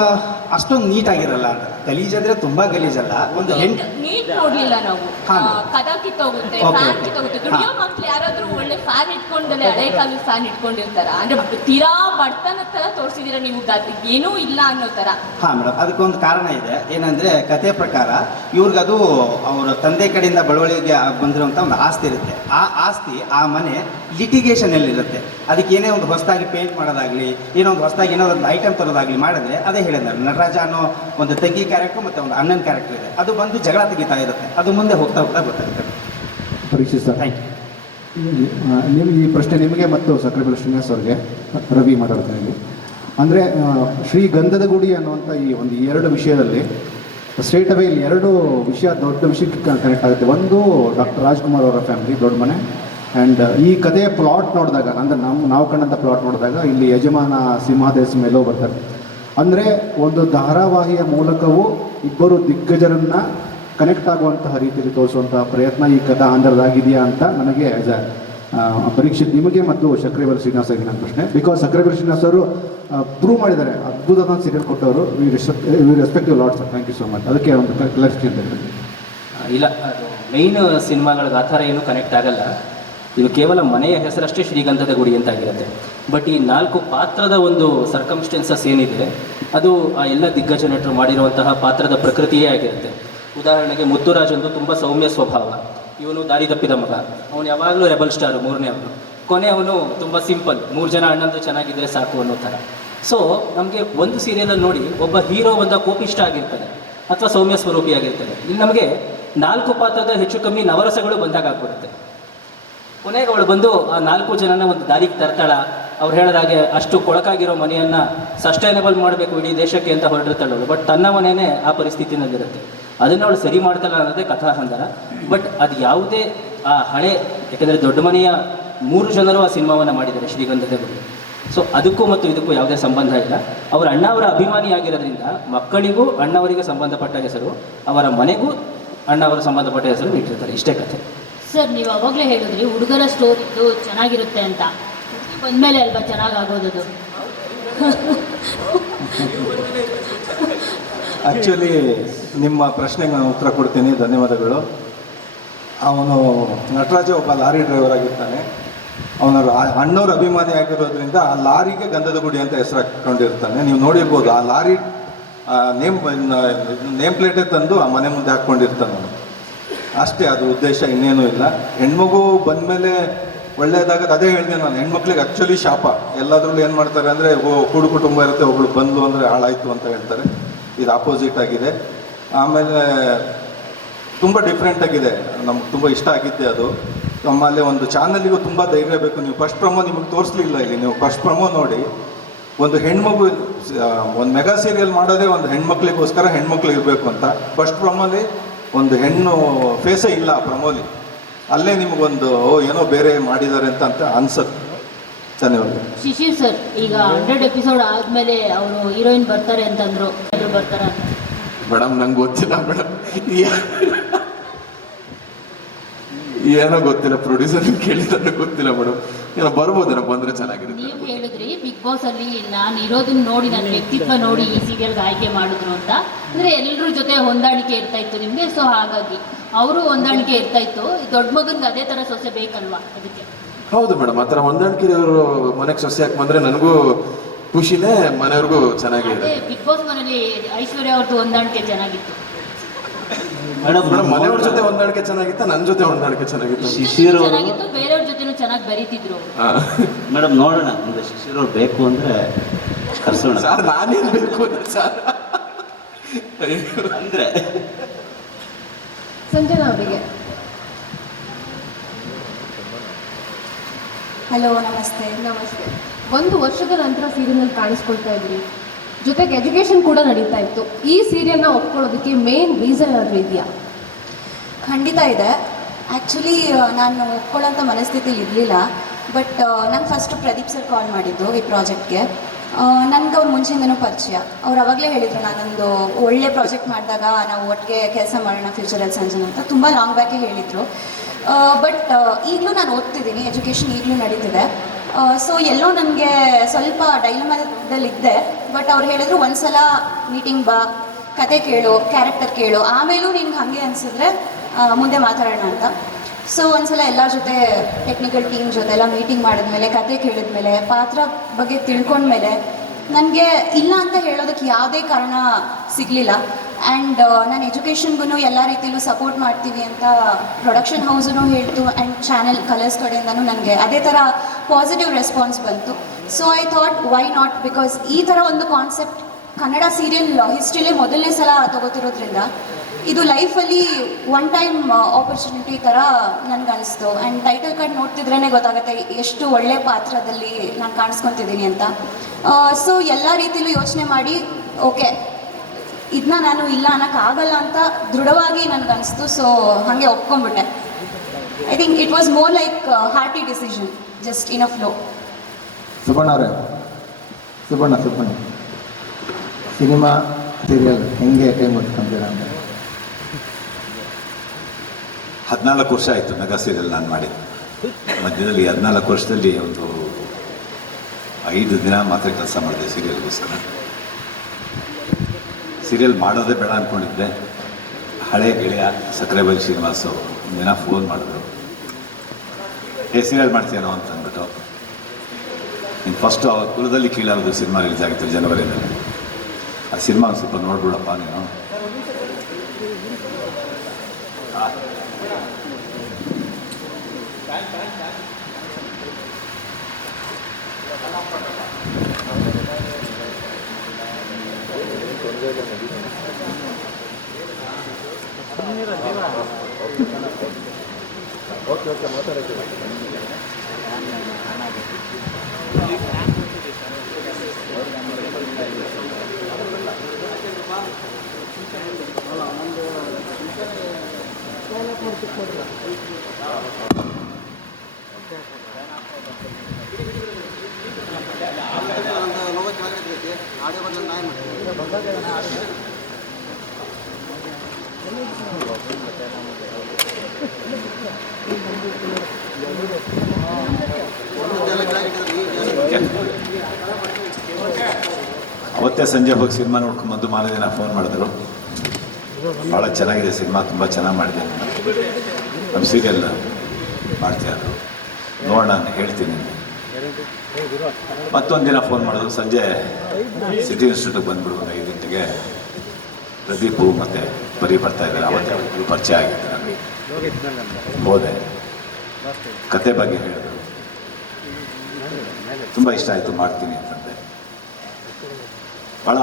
ಅಷ್ಟೊಂದು ನೀಟ್ ಆಗಿರಲ್ಲ ಅಂತ ಅಂದ್ರೆ ತುಂಬಾ ಗಲೀಜಲ್ಲ. ಒಂದು ಎಂಟು ನೀಟ್ ನೋಡ್ಲಿಲ್ಲ ನಾವು. ಹಾ. ಆ, ಕದ ಕಿತ್ತೋಗುತ್ತೆ Okay, ಫ್ಯಾನ್ okay. ಕಿತ್ತೋಗುತ್ತೆ. ದುಡಿಯೋ ಮಕ್ಳು ಯಾರಾದ್ರೂ ಒಳ್ಳೆ ಫ್ಯಾನ್ ಇಟ್ಕೊಂಡಲ್ಲಿ ಹಳೆ ಕಾಲದ ಫ್ಯಾನ್ ಇಟ್ಕೊಂಡಿರ್ತಾರ? ಅಂದ್ರೆ ತೀರಾ ಬಡ್ತನ ತರ ತೋರಿಸಿದೀರ ನೀವು? ಗ- ಏನೂ ಇಲ್ಲ ಅನ್ನೋ ತರ. ಹಾಂ ಮೇಡಮ್ ಅದಕ್ಕೊಂದು ಕಾರಣ ಇದೆ. ಏನಂದ್ರೆ ಕತೆ ಪ್ರಕಾರ ಇವ್ರಿಗದು ಅವರ ತಂದೆ ಕಡೆಯಿಂದ ಬಡವಳಿಗೆ ಬಂದಿರುವಂತ ಒಂದು ಆಸ್ತಿ ಇರುತ್ತೆ. ಆ ಆಸ್ತಿ ಆ ಮನೆ ಲಿಟಿಗೇಷನಲ್ಲಿರುತ್ತೆ ಅದಕ್ಕೆ ಏನೇ ಒಂದು ಹೊಸದಾಗಿ ಪೇಂಟ್ ಮಾಡೋದಾಗ್ಲಿ ಏನೋ ಒಂದು ಹೊಸದಾಗಿ ಏನೋ ಒಂದು ಐಟಮ್ ತರೋದಾಗ್ಲಿ ಮಾಡಿದ್ರೆ ಅದೇ ಹೇಳಿದ್ದಾರೆ. ನಟರಾಜ ಅನ್ನೋ ಒಂದು ತಂಗಿ ಕ್ಯಾರೆಕ್ಟರ್ ಮತ್ತು ಒಂದು ಅಣ್ಣನ ಕ್ಯಾರೆಕ್ಟರ್ ಇದೆ. ಅದು ಬಂದು ಜಗಳ ತೆಗಿತಾ ಇರುತ್ತೆ. ಅದು ಮುಂದೆ ಹೋಗ್ತಾ ಹೋಗ್ತಾ ಗೊತ್ತಾಗುತ್ತೆ. ಪರೀಕ್ಷೆ ಸರ್. ಥ್ಯಾಂಕ್ ಯು ನಿಮಗೆ ಈ ಪ್ರಶ್ನೆ ನಿಮಗೆ ಮತ್ತು ಸಕ್ರೆಬೆಲ್ ಶ್ರೀನಿವಾಸ್ ಅವರಿಗೆ ರವಿ ಮಾತಾಡ್ತಾ ಇದ್ದೀನಿ ಅಂದರೆ ಶ್ರೀ ಗಂಧದ ಗುಡಿ ಅನ್ನುವಂಥ ಈ ಒಂದು ಎರಡು ವಿಷಯದಲ್ಲಿ ಸ್ಟ್ರೇಟ್ ಅವೇ ಇಲ್ಲಿ ಎರಡು ವಿಷಯ ದೊಡ್ಡ ವಿಷಯಕ್ಕೆ ಕನೆಕ್ಟ್ ಆಗುತ್ತೆ. ಒಂದು ಡಾಕ್ಟರ್ ರಾಜ್ಕುಮಾರ್ ಅವರ ಫ್ಯಾಮಿಲಿ ದೊಡ್ಡ ಮನೆ. ಆ್ಯಂಡ್ ಈ ಕಥೆಯ ಪ್ಲಾಟ್ ನೋಡಿದಾಗ ಅಂದರೆ ನಮ್ಮ ನಾವು ಕಂಡಂಥ ಪ್ಲಾಟ್ ನೋಡಿದಾಗ ಇಲ್ಲಿ ಯಜಮಾನ ಸಿಂಹಾದೇಶ ಮೇಲೂ ಬರ್ತಾರೆ. ಅಂದರೆ ಒಂದು ಧಾರಾವಾಹಿಯ ಮೂಲಕವೂ ಇಬ್ಬರು ದಿಗ್ಗಜರನ್ನ ಕನೆಕ್ಟ್ ಆಗುವಂತಹ ರೀತಿಯಲ್ಲಿ ತೋರಿಸುವಂತಹ ಪ್ರಯತ್ನ ಈ ಕಥಾ ಆಂಧ್ರದಾಗಿದೆಯಾ ಅಂತ ನನಗೆ ಆ್ಯಸ್ ಅ ಪರೀಕ್ಷಿತ್ ನಿಮಗೆ ಮತ್ತು ಸಕ್ರೆಬಲ್ ಶ್ರೀನಿವಾಸ ಅವರಿಗೆ ನನ್ನ ಪ್ರಶ್ನೆ. ಬಿಕಾಸ್ ಸಕ್ರೆಬಲ್ ಶ್ರೀನಿವಾಸ್ ಅವರು ಪ್ರೂವ್ ಮಾಡಿದ್ದಾರೆ. ಅದ್ಭುತವಾದ ಸೀರಿಯಲ್ ಕೊಟ್ಟವರು. We we respective lot sir thank you so much ಅದಕ್ಕೆ ಒಂದು ಕ್ಲಾರಿಫಿಕೇಶನ್ ಇಲ್ಲ ಮೈನ್ ಸಿನಿಮಾಗಳಿಗೆ ಆ ಥರ ಏನೂ ಕನೆಕ್ಟ್ ಆಗಲ್ಲ. ಇದು ಕೇವಲ ಮನೆಯ ಹೆಸರಷ್ಟೇ ಶ್ರೀಗಂಧದ ಗುಡಿ ಅಂತ ಆಗಿರುತ್ತೆ ಬಟ್ ಈ ನಾಲ್ಕು ಪಾತ್ರದ ಒಂದು ಸರ್ಕಮ್ಸ್ಟೆನ್ಸಸ್ ಏನಿದೆ, ಅದು ಆ ಎಲ್ಲ ದಿಗ್ಗಜ ನಟರು ಮಾಡಿರುವಂತಹ ಪಾತ್ರದ ಪ್ರಕೃತಿಯೇ ಆಗಿರುತ್ತೆ. ಉದಾಹರಣೆಗೆ ಮುತ್ತುರಾಜ್ ಒಂದು ತುಂಬ ಸೌಮ್ಯ ಸ್ವಭಾವ. ಇವನು ದಾರಿ ತಪ್ಪಿದ ಮಗ. ಅವನು ಯಾವಾಗಲೂ ರೆಬಲ್ ಸ್ಟಾರ್ ಮೂರನೇ ಅವನು. ಕೊನೆ ಅವನು ತುಂಬ ಸಿಂಪಲ್ ಮೂರು ಜನ ಅಣ್ಣಂದ್ರೆ ಚೆನ್ನಾಗಿದ್ದರೆ ಸಾಕು ಅನ್ನೋ ಥರ. ಸೊ ನಮಗೆ ಒಂದು ಸೀರಿಯಲಲ್ಲಿ ನೋಡಿ ಒಬ್ಬ ಹೀರೋ ಒಂದ ಕೋಪಿಷ್ಟ ಆಗಿರ್ತದೆ ಅಥವಾ ಸೌಮ್ಯ ಸ್ವರೂಪಿ ಆಗಿರ್ತದೆ ಇಲ್ಲಿ ನಮಗೆ ನಾಲ್ಕು ಪಾತ್ರದ ಹೆಚ್ಚು ಕಮ್ಮಿ ನವರಸಗಳು ಬಂದಾಗ ಆಗ್ಬಿಡುತ್ತೆ. ಕೊನೆಗೆ ಅವಳು ಬಂದು ಆ ನಾಲ್ಕು ಜನನ ಒಂದು ದಾರಿಗೆ ತರ್ತಾಳ. ಅವ್ರು ಹೇಳಿದಾಗೆ ಅಷ್ಟು ಕೊಳಕಾಗಿರೋ ಮನೆಯನ್ನು ಸಸ್ಟೈನಬಲ್ ಮಾಡಬೇಕು ಇಡೀ ದೇಶಕ್ಕೆ ಅಂತ ಹೊರಟಿರ್ತಾಳೆ ಅವಳು. ಬಟ್ ತನ್ನ ಮನೆಯೇ ಆ ಪರಿಸ್ಥಿತಿನಲ್ಲಿರುತ್ತೆ. ಅದನ್ನು ಅವಳು ಸರಿ ಮಾಡ್ತಾಳ ಅನ್ನೋದೇ ಕಥಾಹಂದರ ಬಟ್ ಅದು ಯಾವುದೇ ಆ ಹಳೆ, ಯಾಕಂದರೆ ದೊಡ್ಡ ಮನೆಯ ಮೂರು ಜನರು ಆ ಸಿನಿಮಾವನ್ನು ಮಾಡಿದ್ದಾರೆ ಶ್ರೀಗಂಧದ ಬಗ್ಗೆ ಸೊ ಅದಕ್ಕೂ ಮತ್ತು ಇದಕ್ಕೂ ಯಾವುದೇ ಸಂಬಂಧ ಇಲ್ಲ. ಅವರ ಅಣ್ಣ ಅವರ ಅಭಿಮಾನಿ ಆಗಿರೋದ್ರಿಂದ ಮಕ್ಕಳಿಗೂ ಅಣ್ಣವರಿಗೆ ಸಂಬಂಧಪಟ್ಟ ಹೆಸರು, ಅವರ ಮನೆಗೂ ಅಣ್ಣವರ ಸಂಬಂಧಪಟ್ಟ ಹೆಸರು ಇಟ್ಟಿರ್ತಾರೆ. ಇಷ್ಟೇ ಕಥೆ. ಸರ್, ನೀವು ಅವಾಗಲೇ ಹೇಳಿದ್ರಿ, ಹುಡುಗರ ಸ್ಟೋರಿದು ಚೆನ್ನಾಗಿರುತ್ತೆ ಅಂತ. ಬಂದಮೇಲೆ ಅಲ್ವಾ ಚೆನ್ನಾಗಾಗೋದು ಆ್ಯಕ್ಚುಲಿ ನಿಮ್ಮ ಪ್ರಶ್ನೆಗೆ ನಾನು ಉತ್ತರ ಕೊಡ್ತೀನಿ, ಧನ್ಯವಾದಗಳು. ಅವನು ನಟರಾಜ ಒಬ್ಬ ಲಾರಿ ಡ್ರೈವರ್ ಆಗಿರ್ತಾನೆ. ಅವನ ಅಣ್ಣವ್ರ ಅಭಿಮಾನಿ ಆಗಿರೋದ್ರಿಂದ ಆ ಲಾರಿಗೆ ಗಂಧದ ಗುಡಿ ಅಂತ ಹೆಸರು ಹಾಕೊಂಡಿರ್ತಾನೆ ನೀವು ನೋಡಿರ್ಬೋದು, ಆ ಲಾರಿ ನೇಮ್ ನೇಮ್ ಪ್ಲೇಟೇ ತಂದು ಆ ಮನೆ ಮುಂದೆ ಹಾಕ್ಕೊಂಡಿರ್ತಾನೆ ಅಷ್ಟೇ, ಅದು ಉದ್ದೇಶ ಇನ್ನೇನೂ ಇಲ್ಲ. ಹೆಣ್ಮಗು ಬಂದಮೇಲೆ ಒಳ್ಳೇದಾಗದು ಅದೇ ಹೇಳಿದೆ ನಾನು. ಹೆಣ್ಮಕ್ಳಿಗೆ ಆ್ಯಕ್ಚುಲಿ ಶಾಪ. ಎಲ್ಲದ್ರಲ್ಲೂ ಏನು ಮಾಡ್ತಾರೆ ಅಂದರೆ ಕೂಡು ಕುಟುಂಬ ಇರುತ್ತೆ, ಒಬ್ಳು ಬಂದು ಅಂದರೆ ಹಾಳಾಯಿತು ಅಂತ ಹೇಳ್ತಾರೆ. ಇದು ಆಪೋಸಿಟ್ ಆಗಿದೆ. ಆಮೇಲೆ ತುಂಬ ಡಿಫ್ರೆಂಟ್ ಆಗಿದೆ. ನಮ್ಗೆ ತುಂಬ ಇಷ್ಟ ಆಗಿದ್ದೆ ಅದು. ನಮ್ಮಲ್ಲಿ ಒಂದು ಚಾನಲಿಗೂ ತುಂಬ ಧೈರ್ಯ ಬೇಕು. ನೀವು ಫಸ್ಟ್ ಪ್ರಮೋ ನಿಮಗೆ ತೋರಿಸ್ಲಿಲ್ಲ ಇಲ್ಲಿ. ನೀವು ಫಸ್ಟ್ ಪ್ರಮೋ ನೋಡಿ. ಒಂದು ಹೆಣ್ಮಗು ಒಂದು ಮೆಗಾ ಸೀರಿಯಲ್ ಮಾಡೋದೇ ಒಂದು ಹೆಣ್ಮಕ್ಳಿಗೋಸ್ಕರ ಹೆಣ್ಮಕ್ಳು ಇರಬೇಕು ಅಂತ. ಫಸ್ಟ್ ಪ್ರಮೋಲಿ ಒಂದು ಹೆಣ್ಣು ಫೇಸೇ ಇಲ್ಲ ಪ್ರಮೋದಿ ಪ್ರಮೋಲಿ. ಅಲ್ಲೇ ನಿಮಗೊಂದು ಏನೋ ಬೇರೆ ಮಾಡಿದ್ದಾರೆ ಅಂತ ಅಂತ ಅನ್ಸುತ್ತೆ. ಧನ್ಯವಾದ ಶಿಶಿರ್ ಸರ್ ಈಗ ಹಂಡ್ರೆಡ್ ಎಪಿಸೋಡ್ ಆದ್ಮೇಲೆ ಅವರು ಹೀರೋಯಿನ್ ಬರ್ತಾರೆ ಅಂತಂದ್ರು. ಬರ್ತಾರ ಮೇಡಮ್ ನಂಗೆ ಗೊತ್ತಿಲ್ಲ ಮೇಡಮ್. ಏನೋ ಗೊತ್ತಿಲ್ಲ ಪ್ರೊಡ್ಯೂಸರ್ ಕೇಳಿದ್ರೆ ಗೊತ್ತಿಲ್ಲ ಮೇಡಮ್ ಏನೋ ಬರ್ಬೋದೇನೋ ಬಂದ್ರೆ ಚೆನ್ನಾಗಿರುತ್ತೆ. ನೀವು ಹೇಳಿದ್ರಿ ಬಿಗ್ ಬಾಸ್ ಅಲ್ಲಿ ನಾನು ಇರೋದನ್ನ ನೋಡಿ ನನ್ನ ವ್ಯಕ್ತಿತ್ವ ನೋಡಿ ಈ ಸೀರಿಯಲ್ಗೆ ಆಯ್ಕೆ ಮಾಡಿದ್ರು ಅಂತ. ಅಂದ್ರೆ ಎಲ್ಲರ ಜೊತೆ ಹೊಂದಾಣಿಕೆ ಇರ್ತಾ ಇತ್ತು ನಿಮ್ಗೆ? ಸೊ ಹಾಗಾಗಿ ಅವರು ಹೊಂದಾಣಿಕೆ ಇರ್ತಾ ಇತ್ತು. ದೊಡ್ಡ ಮಗನ್ಗೆ ಅದೇ ತರ ಸೊಸೆ ಬೇಕಲ್ವಾ ಅದಕ್ಕೆ? ಹೌದು ಮೇಡಮ್ ಆ ಥರ ಹೊಂದಾಣಿಕೆ ಅವರು ಮನೆಗೆ ಸೊಸೆ ಹಾಕಿ ಬಂದ್ರೆ ನನಗೂ ಖುಷಿನೇ ಮನೆಯವ್ರಿಗೂ ಚೆನ್ನಾಗಿದೆ ಬಿಗ್ ಬಾಸ್ ಮನೇಲಿ ಐಶ್ವರ್ಯ ಅವ್ರದ್ದು ಹೊಂದಾಣಿಕೆ ಚೆನ್ನಾಗಿತ್ತು. ಮೇಡಮ್ ಮೇಡಮ್ ಮನೆಯವ್ರ ಜೊತೆ ಹೊಂದಾಣಿಕೆ ಚೆನ್ನಾಗಿತ್ತು ನನ್ನ ಜೊತೆ ಹೊಂದಾಣಿಕೆ ಚೆನ್ನಾಗಿತ್ತು? ಶಿಶಿರ್ ಅವರು ಚೆನ್ನಾಗಿತ್ತು ಬೇರೆಯವ್ರ ಜೊತೆನೂ ಚೆನ್ನಾಗಿ ಬರೀತಿದ್ರು. ಮೇಡಮ್ ನೋಡೋಣ ಮುಂದೆ ಶಿಶಿರ್ ಅವ್ರು ಬೇಕು ಅಂದ್ರೆ ಕರ್ಸೋಣ. ಸರ್ ನಾನೇನ್ ಬೇಕು ಸರ್. ಅಂದ್ರೆ? ಸಂಜನಾ ಅವರಿಗೆ. ಹಲೋ ನಮಸ್ತೆ ನಮಸ್ತೆ. ಒಂದು ವರ್ಷದ ನಂತರ ಸೀರಿಯಲ್ನಲ್ಲಿ ಕಾಣಿಸ್ಕೊಳ್ತಾ ಇದ್ರಿ. ಜೊತೆಗೆ ಎಜುಕೇಶನ್ ಕೂಡ ನಡೀತಾ ಇತ್ತು. ಈ ಸೀರಿಯಲ್ನ ಒಪ್ಕೊಳ್ಳೋದಕ್ಕೆ ಮೇನ್ ರೀಸನ್ ಏನಾದರೂ ಇದೆಯಾ? ಖಂಡಿತ ಇದೆ. ಆ್ಯಕ್ಚುಲಿ ನಾನು ಒಪ್ಕೊಳ್ಳೋಂಥ ಮನಸ್ಥಿತಿಲಿ ಇರಲಿಲ್ಲ. ಬಟ್ ನಾನು ಫಸ್ಟ್ ಪ್ರದೀಪ್ ಸರ್ ಕಾಲ್ ಮಾಡಿದ್ದು ಈ ಪ್ರಾಜೆಕ್ಟ್ಗೆ ನನಗೆ ಅವ್ರ ಮುಂಚೆಯಿಂದನೂ ಪರಿಚಯ. ಅವ್ರು ಅವಾಗಲೇ ಹೇಳಿದರು, ನಾನೊಂದು ಒಳ್ಳೆ ಪ್ರಾಜೆಕ್ಟ್ ಮಾಡಿದಾಗ ನಾವು ಒಟ್ಟಿಗೆ ಕೆಲಸ ಮಾಡೋಣ ಫ್ಯೂಚರಲ್ಲಿ ಸಂಜೆ ಅಂತ. ತುಂಬ ಲಾಂಗ್ ಬ್ಯಾಕೇ ಹೇಳಿದರು. ಬಟ್ ಈಗಲೂ ನಾನು ಓದ್ತಿದ್ದೀನಿ. ಎಜುಕೇಷನ್ ಈಗಲೂ ನಡೀತಿದೆ. ಸೊ ಎಲ್ಲೋ ನನಗೆ ಸ್ವಲ್ಪ ಡೈಲಮದಲ್ಲಿದ್ದೆ ಬಟ್ ಅವ್ರು ಹೇಳಿದ್ರು ಒಂದ್ಸಲ ಮೀಟಿಂಗ್ ಬಾ, ಕತೆ ಕೇಳು ಕ್ಯಾರೆಕ್ಟರ್ ಕೇಳು, ಆಮೇಲೂ ನಿನ್ಗೆ ಹಾಗೆ ಅನಿಸಿದ್ರೆ ಮುಂದೆ ಮಾತಾಡೋಣ ಅಂತ. ಸೊ ಒಂದ್ಸಲ ಎಲ್ಲರ ಜೊತೆ ಟೆಕ್ನಿಕಲ್ ಟೀಮ್ ಜೊತೆ ಎಲ್ಲ ಮೀಟಿಂಗ್ ಮಾಡಿದ್ಮೇಲೆ, ಕತೆ ಕೇಳಿದ್ಮೇಲೆ, ಪಾತ್ರ ಬಗ್ಗೆ ತಿಳ್ಕೊಂಡ್ಮೇಲೆ, ನನಗೆ ಇಲ್ಲ ಅಂತ ಹೇಳೋದಕ್ಕೆ ಯಾವುದೇ ಕಾರಣ ಸಿಗಲಿಲ್ಲ. ಆ್ಯಂಡ್ ನಾನು ಎಜುಕೇಷನ್ಗೂ ಎಲ್ಲ ರೀತಿಯಲ್ಲೂ ಸಪೋರ್ಟ್ ಮಾಡ್ತೀವಿ ಅಂತ ಪ್ರೊಡಕ್ಷನ್ ಹೌಸೂ ಹೇಳ್ತು ಆ್ಯಂಡ್ ಚಾನೆಲ್ ಕಲರ್ಸ್ ಕಡೆಯಿಂದನೂ ನನಗೆ ಅದೇ ಥರ ಪಾಸಿಟಿವ್ ರೆಸ್ಪಾನ್ಸ್ ಬಂತು. So I thought why not because ಈ ಥರ ಒಂದು ಕಾನ್ಸೆಪ್ಟ್ ಕನ್ನಡ ಸೀರಿಯಲ್ ಹಿಸ್ಟ್ರಿಲೇ ಮೊದಲನೇ ಸಲ ತಗೋತಿರೋದ್ರಿಂದ ಇದು ಲೈಫಲ್ಲಿ ಒನ್ ಟೈಮ್ ಆಪರ್ಚುನಿಟಿ ಥರ ನನಗೆ ಅನಿಸ್ತು. ಆ್ಯಂಡ್ ಟೈಟಲ್ ಕಾರ್ಡ್ ನೋಡ್ತಿದ್ರೇ ಗೊತ್ತಾಗುತ್ತೆ ಎಷ್ಟು ಒಳ್ಳೆ ಪಾತ್ರದಲ್ಲಿ ನಾನು ಕಾಣಿಸ್ಕೊತಿದ್ದೀನಿ ಅಂತ. ಸೊ ಎಲ್ಲ ರೀತಿಯಲ್ಲೂ ಯೋಚನೆ ಮಾಡಿ ಓಕೆ ಇದನ್ನ ನಾನು ಇಲ್ಲ ಅನ್ನೋಕ್ಕಾಗಲ್ಲ ಅಂತ ದೃಢವಾಗಿ ನನಗನ್ನಿಸ್ತು ಸೊ ಹಾಗೆ ಒಪ್ಕೊಂಡ್ಬಿಟ್ಟೆ. I think it was more like hearty decision just in a flow Subanna ಅವರೇ ಸುಬಣ್ಣ ಸುಬಣ್ಣ ಸಿನಿಮಾ ಸೀರಿಯಲ್ ಹೆಂಗೆ ಟೈಮ್ ಮುಟ್ಕೊಂತೀರ ಅಂತ? ಹದಿನಾಲ್ಕು ವರ್ಷ ಆಯಿತು ಮೆಗಾ ಸೀರಿಯಲ್ ನಾನು ಮಾಡಿ ಮಧ್ಯದಲ್ಲಿ ಹದಿನಾಲ್ಕು ವರ್ಷದಲ್ಲಿ ಒಂದು ಐದು ದಿನ ಮಾತ್ರ ಕೆಲಸ ಮಾಡಿದೆ ಸೀರಿಯಲ್ಗೋಸ್ಕರ ಸೀರಿಯಲ್ ಮಾಡೋದೇ ಬೇಡ ಅಂದ್ಕೊಂಡಿದ್ದೆ ಹಳೆ ಗೆಳೆಯ ಸಕ್ಕರೆಬೈಲ್ ಶ್ರೀನಿವಾಸು ದಿನ ಫೋನ್ ಮಾಡಿದ್ರು. ಏ ಸೀರಿಯಲ್ ಮಾಡ್ತೀಯನೋ ಅಂತ ಅಂದ್ಬಿಟ್ಟು. ನೀನು ಫಸ್ಟು ಅವ್ರ ಕುಲದಲ್ಲಿ ಕೀಳಾಗೋದು ಸಿನಿಮಾ ರಿಲೀಸ್ ಆಗಿತ್ತು ಜನವರಿನಲ್ಲಿ ಆ ಸಿನಿಮಾ ಸ್ವಲ್ಪ ನೋಡ್ಬಿಡಪ್ಪ ನೀನು. ಓಕೆ ಓಕೆ ಮಾತಾಡ್ತೀವಿ ಮಾಡ್ತಿಕೊಡ್ರಿ ಅವತ್ತೇ ಸಂಜೆ ಹೋಗಿ ಸಿನಿಮಾ ನೋಡ್ಕೊಂಬಂದು ಮಾರನೇ ದಿನ ಫೋನ್ ಮಾಡಿದ್ರು. ಭಾಳ ಚೆನ್ನಾಗಿದೆ ಸಿನಿಮಾ, ತುಂಬ ಚೆನ್ನಾಗಿ ಮಾಡಿದೆ ನಮ್ಮ ಸೀರಿಯಲ್ ಮಾಡ್ತೀಯ ನೋಡೋಣ ಹೇಳ್ತೀನಿ ಮತ್ತೊಂದು ಫೋನ್ ಮಾಡಿದ್ರು, ಸಂಜೆ ಸಿಟಿ ಇನ್ಸ್ಟಿಟ್ಯೂಟ್ ಬಂದ್ಬಿಡು ಐದು ಗಂಟೆಗೆ. ಪ್ರದೀಪು ಮತ್ತು ಬರಿ ಬರ್ತಾ ಇದ್ದಾರೆ, ಅವತ್ತೇ ಅವ್ರಿಬ್ರು ಪರಿಚಯ ಆಗಿತ್ತು ಹೋದೆ. ಕತೆ ಬಗ್ಗೆ ಹೇಳಿದ್ರು. ತುಂಬ ಇಷ್ಟ ಆಯಿತು, ಮಾಡ್ತೀನಿ ಅಂತಂದೆ. ಭಾಳ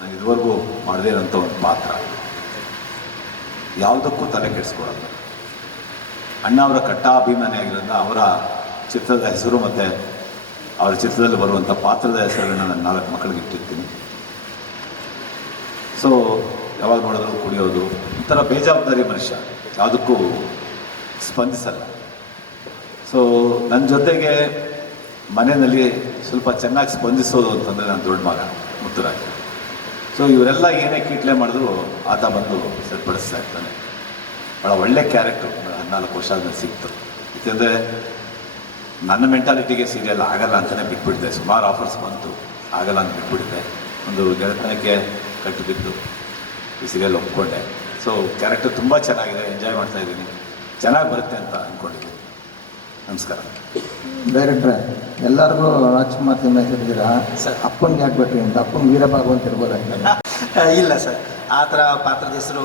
ನಾನು ಇದುವರೆಗೂ ಮಾಡದೇ ಇರೋಂಥ ಒಂದು ಪಾತ್ರ. ಯಾವುದಕ್ಕೂ ತಲೆ ಕೆಡಿಸ್ಕೊಳ್ಳಲ್ಲ ಅಣ್ಣ ಅವರ ಕಟ್ಟ ಅಭಿಮಾನಿ ಅವರ ಚಿತ್ರದ ಹೆಸರು ಮತ್ತು ಅವರ ಚಿತ್ರದಲ್ಲಿ ಬರುವಂಥ ಪಾತ್ರದ ಹೆಸರುಗಳನ್ನ ನಾನು ನಾಲ್ಕು ಮಕ್ಕಳಿಗೆ ಇಟ್ಟಿರ್ತೀನಿ. ಸೊ ಯಾವಾಗ ನೋಡಿದ್ರು ಕುಡಿಯೋದು, ಒಂಥರ ಬೇಜವಾಬ್ದಾರಿ ಮನುಷ್ಯ. ಯಾವುದಕ್ಕೂ ಸ್ಪಂದಿಸಲ್ಲ. ಸೊ ನನ್ನ ಜೊತೆಗೆ ಮನೆಯಲ್ಲಿ ಸ್ವಲ್ಪ ಚೆನ್ನಾಗಿ ಸ್ಪಂದಿಸೋದು ಅಂತಂದರೆ ನನ್ನ ದೊಡ್ಡ ಮಗ, ಮುತ್ತುರಾಜ್. ಸೊ ಇವರೆಲ್ಲ ಏನೇ ಕೀಟ್ಲೆ ಮಾಡಿದ್ರು ಆತ ಬಂದು ಸರಿಪಡಿಸ್ತಾ ಇರ್ತಾನೆ. ಭಾಳ ಒಳ್ಳೆ ಕ್ಯಾರೆಕ್ಟರ್ ಹದಿನಾಲ್ಕು ವರ್ಷ ಆದ್ಮೇಲೆ ಸಿಕ್ತು. ಯಾಕೆಂದರೆ ನನ್ನ ಮೆಂಟಾಲಿಟಿಗೆ ಸೀರಿಯಲ್ ಆಗಲ್ಲ ಅಂತಲೇ ಬಿಟ್ಬಿಟ್ಟಿದೆ ಸುಮಾರು ಆಫರ್ಸ್ ಬಂತು. ಆಗಲ್ಲ ಅಂತ ಬಿಟ್ಬಿಟ್ಟಿದೆ ಒಂದು ಗೆಳೆತನಕ್ಕೆ ಕಟ್ಟು ಬಿದ್ದು ಈ ಸೀರಿಯಲ್ ಒಪ್ಕೊಂಡೆ. ಸೊ ಕ್ಯಾರೆಕ್ಟರ್ ತುಂಬ ಚೆನ್ನಾಗಿದೆ. ಎಂಜಾಯ್ ಮಾಡ್ತಾ ಇದ್ದೀನಿ. ಚೆನ್ನಾಗಿ ಬರುತ್ತೆ ಅಂತ ಅಂದ್ಕೊಂಡಿದ್ದೀನಿ ನಮಸ್ಕಾರ. ಡೈರೆಕ್ಟ್ರೆ ಎಲ್ಲರಿಗೂ ರಾಜ್ಕುಮಾರ್ ಸಿನಿಮಾ ಹೇಳಿದ್ದೀರಾ ಅಪ್ಪನಿಗೆ ಯಾಕೆ ಬಿಟ್ರಿ ಅಂತ? ಅಪ್ಪನ ವೀರಭಾಗು ಅಂತ ಇರ್ಬೋದಾಗಿಲ್ಲ [laughs] ಇಲ್ಲ ಸರ್ ಆ ಥರ ಪಾತ್ರದ ಹೆಸರು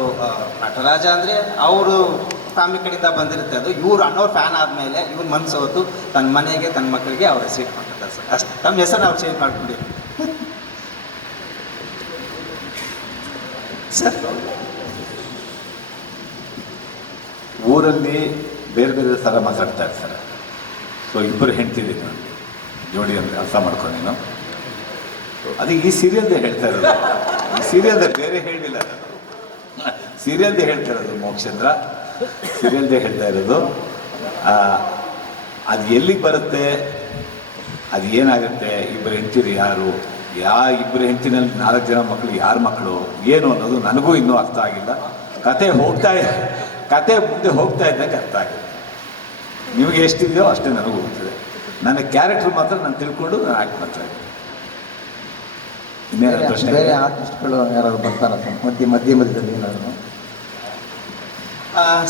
ನಟರಾಜ ಅಂದರೆ ಅವರು ಫ್ಯಾಮಿಲಿ ಕಡೆಯಿಂದ ಬಂದಿರುತ್ತೆ ಅದು. ಇವ್ರು ಅಣ್ಣವ್ರ ಫ್ಯಾನ್ ಆದಮೇಲೆ ಇವ್ರ ಮನ್ಸು ಹೊತ್ತು ತನ್ನ ಮನೆಗೆ ತನ್ನ ಮಕ್ಕಳಿಗೆ ಅವ್ರ ಸೀಟ್ ಇಟ್ಕೊಂಡಿರ್ತಾರೆ ಸರ್. ಅಷ್ಟೇ. ತಮ್ಮ ಹೆಸರು ಅವ್ರು ಚೇಂಜ್ ಮಾಡ್ಕೊಂಡಿ. ಸರ್. ಊರಲ್ಲಿ ಬೇರೆ ಬೇರೆ ಥರ ಮಾತಾಡ್ತಾ ಇರ್ತಾರೆ ಸೊ ಇಬ್ಬರು ಹೆಂಡ್ತಿದ್ದೀನಿ ನಾನು ಜೋಡಿ ಅಂದರೆ ಅರ್ಥ ಮಾಡ್ಕೊ ನೀನು. ಅದು ಈ ಸೀರಿಯಲ್ದೇ ಹೇಳ್ತಾ ಇರೋದು. ಈ ಸೀರಿಯಲ್ದೇ ಬೇರೆ ಹೇಳಿಲ್ಲ ಸೀರಿಯಲ್ದೇ [laughs] ಹೇಳ್ತಾ ಇರೋದು ಮೋಕ್ಷೇಂದ್ರ. ಸೀರಿಯಲ್ದೇ ಹೇಳ್ತಾ ಇರೋದು. ಅದು ಎಲ್ಲಿಗೆ ಬರುತ್ತೆ ಅದು ಏನಾಗುತ್ತೆ ಇಬ್ಬರು ಹೆಂಡ್ತಿರು ಯಾರು ಯಾ ಇಬ್ಬರು ಹೆಂಚಿನಲ್ಲಿ ನಾಲ್ಕು ಜನ ಮಕ್ಕಳು ಯಾರ ಮಕ್ಕಳು ಏನು ಅನ್ನೋದು ನನಗೂ ಇನ್ನೂ ಅರ್ಥ ಆಗಿಲ್ಲ. ಕತೆ ಹೋಗ್ತಾ ಕತೆ ಮುಂದೆ ಹೋಗ್ತಾ ಇದ್ದಂಗೆ ಅರ್ಥ ಆಗಿದೆ. ನಿಮಗೆ ಎಷ್ಟಿದೆಯೋ ಅಷ್ಟೇ ನನಗೂ ಹೋಗ್ತದೆ ನನ್ನ ಕ್ಯಾರೆಕ್ಟರ್ ಮಾತ್ರ ನಾನು ತಿಳ್ಕೊಂಡು ನಾನು ಆ್ಯಕ್ಟ್ ಮಾಡ್ತಾ ಇದ್ದೀನಿ. ಇನ್ನೇನು ಪ್ರಶ್ನೆ ಬೇರೆ ಆರ್ಟಿಸ್ಟ್ಗಳು ಯಾರು ಬರ್ತಾರೆ? ಮಧ್ಯೆ ಮಧ್ಯೆ ಮಧ್ಯದಲ್ಲಿ ಏನಾದ್ರು?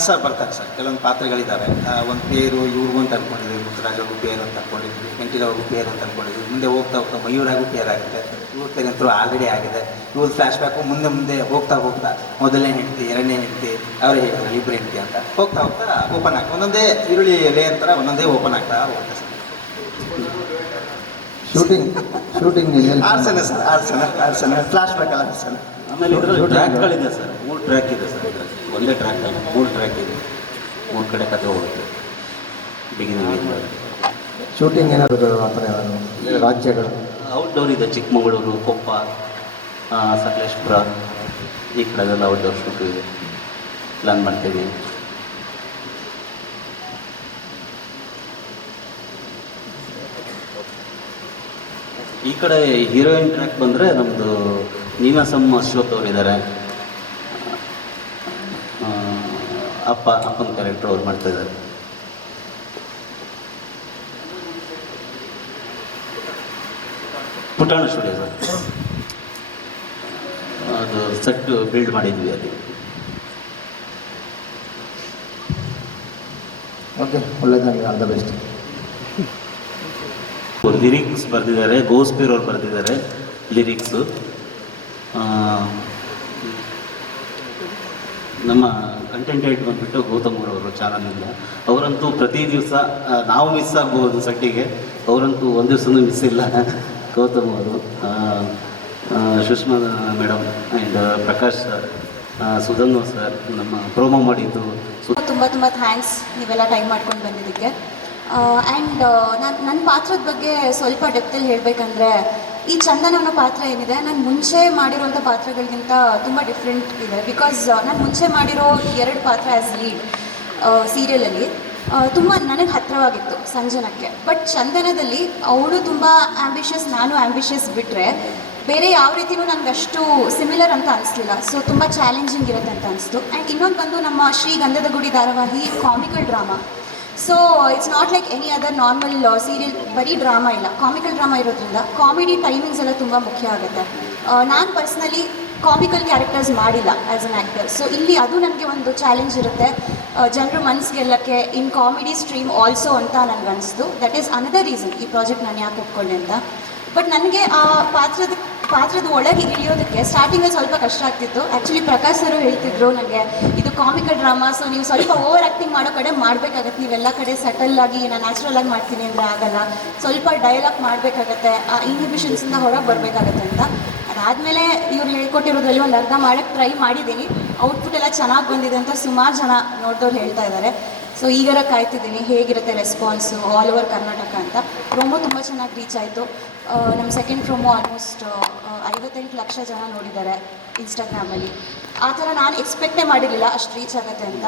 ಸರ್ ಬರ್ತಾರೆ ಸರ್. ಕೆಲವೊಂದು ಪಾತ್ರಗಳಿದ್ದಾವೆ. ಒಂದು ಪೇರು ಇವ್ರಿಗೂ ಅಂತ ಅನ್ಕೊಂಡಿದ್ವಿ ಮುತ್ತರಾಜ್ ಅವ್ರಿಗೂ ಪೇರು ಅಂತ ಅನ್ಕೊಂಡಿದ್ವಿ ವೆಂಕಟೇಶ್ ಅವ್ರಿಗೂ ಪೇರು ಅಂತ ಅನ್ಕೊಂಡಿದ್ವಿ ಮುಂದೆ ಹೋಗ್ತಾ ಹೋಗ್ತಾ ಮಯೂರಾಗೂ ಪೇರ್ ಆಗುತ್ತೆ ಇವ್ರ ತೆಗಂತರೂ ಆಲ್ರೆಡಿ ಆಗಿದೆ. ಇವ್ರ ಫ್ಲ್ಯಾಶ್ ಬ್ಯಾಕು ಮುಂದೆ ಮುಂದೆ ಹೋಗ್ತಾ ಹೋಗ್ತಾ ಮೊದಲನೇ ಹೆಂಡತಿ ಎರಡನೇ ಹೆಂಡತಿ ಅವರೇ ಹೇಳಿದ್ರು ಇಬ್ಬರು ಹೆಂಡತಿ ಅಂತ. ಹೋಗ್ತಾ ಹೋಗ್ತಾ ಓಪನ್ ಆಗ್ತಾ ಒಂದೊಂದೇ ಈರುಳ್ಳಿ ಎಲೆ ಥರ ಒಂದೊಂದೇ ಓಪನ್ ಆಗ್ತಾ ಹೋಗ್ತಾ ಸರ್. ಶೂಟಿಂಗ್ ಶೂಟಿಂಗ್ ಆರ್ಸನ ಸರ್ ಆರ್ಸನ ಆರ್ಸನ ಫ್ಲ್ಯಾಶ್ ಬ್ಯಾಕ್ ಅಲ್ಲ ಆರ್ಸನ ಆಮೇಲೆ ಟ್ರ್ಯಾಕ್ಗಳಿದೆ ಸರ್. ಮೂರು ಟ್ರ್ಯಾಕ್ ಇದೆ ಸರ್. ಒಂದೇ ಟ್ರ್ಯಾಕ್ ಅಲ್ಲ. ಮೂರು ಟ್ರ್ಯಾಕ್ ಇದೆ. ಮೂರು ಕಡೆ ಕತೆ ಹೋಗುತ್ತೆ. ಬಿಗಿನಿಂಗ್ ಶೂಟಿಂಗ್ ಏನಾದರೂ ಆ ಥರ ಯಾವುದು ರಾಜ್ಯಗಳು? ಔಟ್ಡೋರ್ ಇದೆ. ಚಿಕ್ಕಮಗಳೂರು ಕೊಪ್ಪ ಸಕಲೇಶ್ಪುರ ಈ ಕಡೆಲ್ಲ ಔಟ್ಡೋರ್ ಶೂಟ್ ಇದೆ. ಪ್ಲ್ಯಾನ್ ಮಾಡ್ತೀವಿ ಈ ಕಡೆ ಹೀರೋಯಿನ್ ಟ್ರ್ಯಾಕ್ ಬಂದರೆ ನಮ್ಮದು ನೀನಾಸಮ್ ಅಶೋಕ್ ಅವರು ಅಪ್ಪ ಅಪ್ಪನ ಕ್ಯಾರೆಕ್ಟರ್ ಅವ್ರು ಮಾಡ್ತಾ ಇದ್ದಾರೆ. ಪುಟಾಣ ಸ್ಟುಡಿಯೋ ಸರ್. ಅದು ಸೆಟ್ ಬಿಲ್ಡ್ ಮಾಡಿದ್ವಿ ಅಲ್ಲಿ. ಓಕೆ ಒಳ್ಳೆಯದಾಗಿ ಆಲ್ ದ ಬೆಸ್ಟ್ ಲಿರಿಕ್ಸ್ ಬರೆದಿದ್ದಾರೆ ಗೋಸ್ಪೀರ್ ಅವ್ರು ಬರೆದಿದ್ದಾರೆ ಲಿರಿಕ್ಸು ನಮ್ಮ ಕಂಟೆಂಟ್ ಬಂದುಬಿಟ್ಟು ಗೌತಮ್ ಅವರು ಚಾನಲಿಂದ ಅವರಂತೂ ಪ್ರತಿ ದಿವಸ ನಾವು ಮಿಸ್ ಆಗ್ಬೋದು ಸಟ್ಟಿಗೆ. ಅವರಂತೂ ಒಂದು ದಿವಸನೂ ಮಿಸ್ ಇಲ್ಲ. ಗೌತಮ್ ಅವರು Sushma madam and Prakash sir Sudhanva sir ನಮ್ಮ ಪ್ರೋಮೋ ಮಾಡಿದ್ದು ತುಂಬ ತುಂಬ ಥ್ಯಾಂಕ್ಸ್ ನೀವೆಲ್ಲ ಟೈಮ್ ಮಾಡ್ಕೊಂಡು ಬಂದಿದ್ದಕ್ಕೆ. ಆ್ಯಂಡ್ ನಾನು ನನ್ನ ಪಾತ್ರದ ಬಗ್ಗೆ ಸ್ವಲ್ಪ ಡೆಪ್ತಲ್ಲಿ ಹೇಳಬೇಕಂದ್ರೆ ಈ ಚಂದನ ಅನ್ನೋ ಪಾತ್ರ ಏನಿದೆ? ನಾನು ಮುಂಚೆ ಮಾಡಿರೋಂಥ ಪಾತ್ರಗಳಿಗಿಂತ ತುಂಬ ಡಿಫ್ರೆಂಟ್ ಇದೆ. ಬಿಕಾಸ್ ನಾನು ಮುಂಚೆ ಮಾಡಿರೋ ಎರಡು ಪಾತ್ರ ಆ್ಯಸ್ ಲೀಡ್ ಸೀರಿಯಲಲ್ಲಿ ತುಂಬ ನನಗೆ ಹತ್ತಿರವಾಗಿತ್ತು ಸಂಜನಕ್ಕೆ. ಬಟ್ ಚಂದನದಲ್ಲಿ ಅವಳು ತುಂಬ ಆ್ಯಂಬಿಷಿಯಸ್ ನಾನು ಆ್ಯಂಬಿಷಿಯಸ್ ಬಿಟ್ಟರೆ ಬೇರೆ ಯಾವ ರೀತಿಯೂ ನನಗೆ ಅಷ್ಟು ಸಿಮಿಲರ್ ಅಂತ ಅನಿಸ್ಲಿಲ್ಲ. ಸೊ ತುಂಬ ಚಾಲೆಂಜಿಂಗ್ ಇರುತ್ತೆ ಅಂತ ಅನಿಸ್ತು. ಆ್ಯಂಡ್ ಇನ್ನೊಂದು ಬಂದು ನಮ್ಮ ಶ್ರೀ ಗಂಧದ ಗುಡಿ ಧಾರಾವಾಹಿ comical drama so it's not like any other normal serial ಬರೀ ಡ್ರಾಮಾ ಇಲ್ಲ. ಕಾಮಿಕಲ್ ಡ್ರಾಮಾ ಇರೋದ್ರಿಂದ ಕಾಮಿಡಿ ಟೈಮಿಂಗ್ಸ್ ಎಲ್ಲ ತುಂಬ ಮುಖ್ಯ ಆಗುತ್ತೆ. ನಾನು ಪರ್ಸ್ನಲಿ ಕಾಮಿಕಲ್ ಕ್ಯಾರೆಕ್ಟರ್ಸ್ ಮಾಡಿಲ್ಲ ಆ್ಯಸ್ ಅನ್ ಆ್ಯಕ್ಟರ್ ಸೊ ಇಲ್ಲಿ ಅದು ನನಗೆ ಒಂದು ಚಾಲೆಂಜ್ ಇರುತ್ತೆ. ಜನರು ಮನ್ಸ್ ಗೆಲ್ಲಕ್ಕೆ ಇನ್ ಕಾಮಿಡಿ ಸ್ಟ್ರೀಮ್ ಆಲ್ಸೋ ಅಂತ ನನಗೆ ಅನಿಸ್ತು ದಟ್ ಈಸ್ ಅನದರ್ ರೀಸನ್ ಈ ಪ್ರಾಜೆಕ್ಟ್ ನಾನು ಯಾಕೆ ಒಪ್ಕೊಂಡೆ ಅಂತ. ಬಟ್ ನನಗೆ ಆ ಪಾತ್ರದ ಪಾತ್ರದ ಒಳಗೆ ಇಳಿಯೋದಕ್ಕೆ ಸ್ಟಾರ್ಟಿಂಗಲ್ಲಿ ಸ್ವಲ್ಪ ಕಷ್ಟ ಆಗ್ತಿತ್ತು. ಆ್ಯಕ್ಚುಲಿ ಪ್ರಕಾಶ್ ಸರ್ ಹೇಳ್ತಿದ್ರು ನನಗೆ ಇದು ಕಾಮಿಕಲ್ ಡ್ರಾಮಾ ಸೊ ನೀವು ಸ್ವಲ್ಪ ಓವರ್ ಆಕ್ಟಿಂಗ್ ಮಾಡೋ ಕಡೆ ಮಾಡಬೇಕಾಗತ್ತೆ. ನೀವೆಲ್ಲ ಕಡೆ ಸಟಲ್ ಆಗಿ, ನಾನು ನ್ಯಾಚುರಲ್ ಆಗಿ ಮಾಡ್ತೀನಿ ಅಂದರೆ ಆಗಲ್ಲ. ಸ್ವಲ್ಪ ಡೈಲಾಗ್ ಮಾಡಬೇಕಾಗತ್ತೆ. ಆ ಇನ್ಹಿಬಿಷನ್ಸಿಂದ ಹೊರಗೆ ಬರಬೇಕಾಗತ್ತೆ ಅಂತ. ಅದಾದಮೇಲೆ ಇವ್ರು ಹೇಳ್ಕೊಟ್ಟಿರೋದ್ರಲ್ಲಿ ಒಂದು ಅರ್ಧ ಮಾಡೋಕ್ಕೆ ಟ್ರೈ ಮಾಡಿದ್ದೀನಿ. ಔಟ್ಪುಟ್ ಎಲ್ಲ ಚೆನ್ನಾಗಿ ಬಂದಿದೆ ಅಂತ ಸುಮಾರು ಜನ ನೋಡಿದವ್ರು ಹೇಳ್ತಾ ಇದ್ದಾರೆ ಸೊ ಈಗರ ಕಾಯ್ತಿದ್ದೀನಿ. ಹೇಗಿರುತ್ತೆ ರೆಸ್ಪಾನ್ಸು ಆಲ್ ಓವರ್ ಕರ್ನಾಟಕ ಅಂತ. ಪ್ರೊಮೋ ತುಂಬ ಚೆನ್ನಾಗಿ ರೀಚ್ ಆಯಿತು. ನಮ್ಮ ಸೆಕೆಂಡ್ ಪ್ರೊಮೋ ಆಲ್ಮೋಸ್ಟ್ ಐವತ್ತೆಂಟು ಲಕ್ಷ ಜನ ನೋಡಿದ್ದಾರೆ ಇನ್ಸ್ಟಾಗ್ರಾಮಲ್ಲಿ ಆ ಥರ ನಾನು ಎಕ್ಸ್ಪೆಕ್ಟೇ ಮಾಡಿರಲಿಲ್ಲ, ಅಷ್ಟು ರೀಚ್ ಆಗುತ್ತೆ ಅಂತ.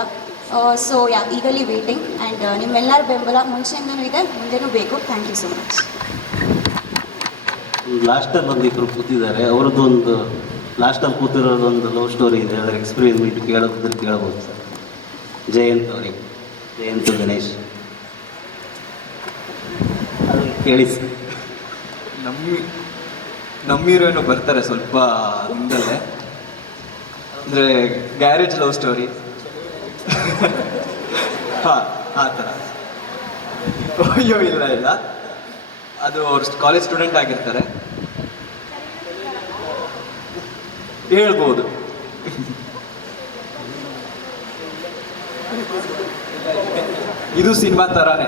ಸೊ ಯಾ ಈಗಲಿ ವೇಟಿಂಗ್ ಆ್ಯಂಡ್ ನಿಮ್ಮೆಲ್ಲರ ಬೆಂಬಲ ಮುಂಚೆಯಿಂದನೂ ಇದೆ, ಮುಂದೆನೂ ಬೇಕು. ಥ್ಯಾಂಕ್ ಯು ಸೊ ಮಚ್ ಲಾಸ್ಟಲ್ಲಿ ಒಂದಿಬ್ಬರು ಕೂತಿದ್ದಾರೆ. ಅವ್ರದ್ದೊಂದು ಲಾಸ್ಟಲ್ಲಿ ಕೂತಿರೋದೊಂದು ಲವ್ ಸ್ಟೋರಿ ಇದೆ. ಅದರ ಎಕ್ಸ್ಪೀರಿಯನ್ಸ್ ಕೇಳೋದ್ರೆ ಕೇಳ್ಬೋದು ಸರ್. ಜಯಂತ್ ಅವರಿಗೆ. ಜಯಂತ್ ಗಣೇಶ್? ಅದು ಕೇಳಿ. ನಮ್ಮ ನಮ್ಮ ಹೀರೋಯಿನು ಬರ್ತಾರೆ ಸ್ವಲ್ಪ ಹಿಂದಲ್ಲೇ. ಅಂದರೆ ಗ್ಯಾರೇಜ್ ಲವ್ ಸ್ಟೋರಿ. ಹಾಂ, ಆ ಥರ. ಅಯ್ಯೋ, ಇಲ್ಲ ಇಲ್ಲ. ಅದು ಅವ್ರು ಕಾಲೇಜ್ ಸ್ಟೂಡೆಂಟ್ ಆಗಿರ್ತಾರೆ. ಹೇಳ್ಬೋದು. ಇದು ಸಿನಿಮಾ ತರಾನೇ.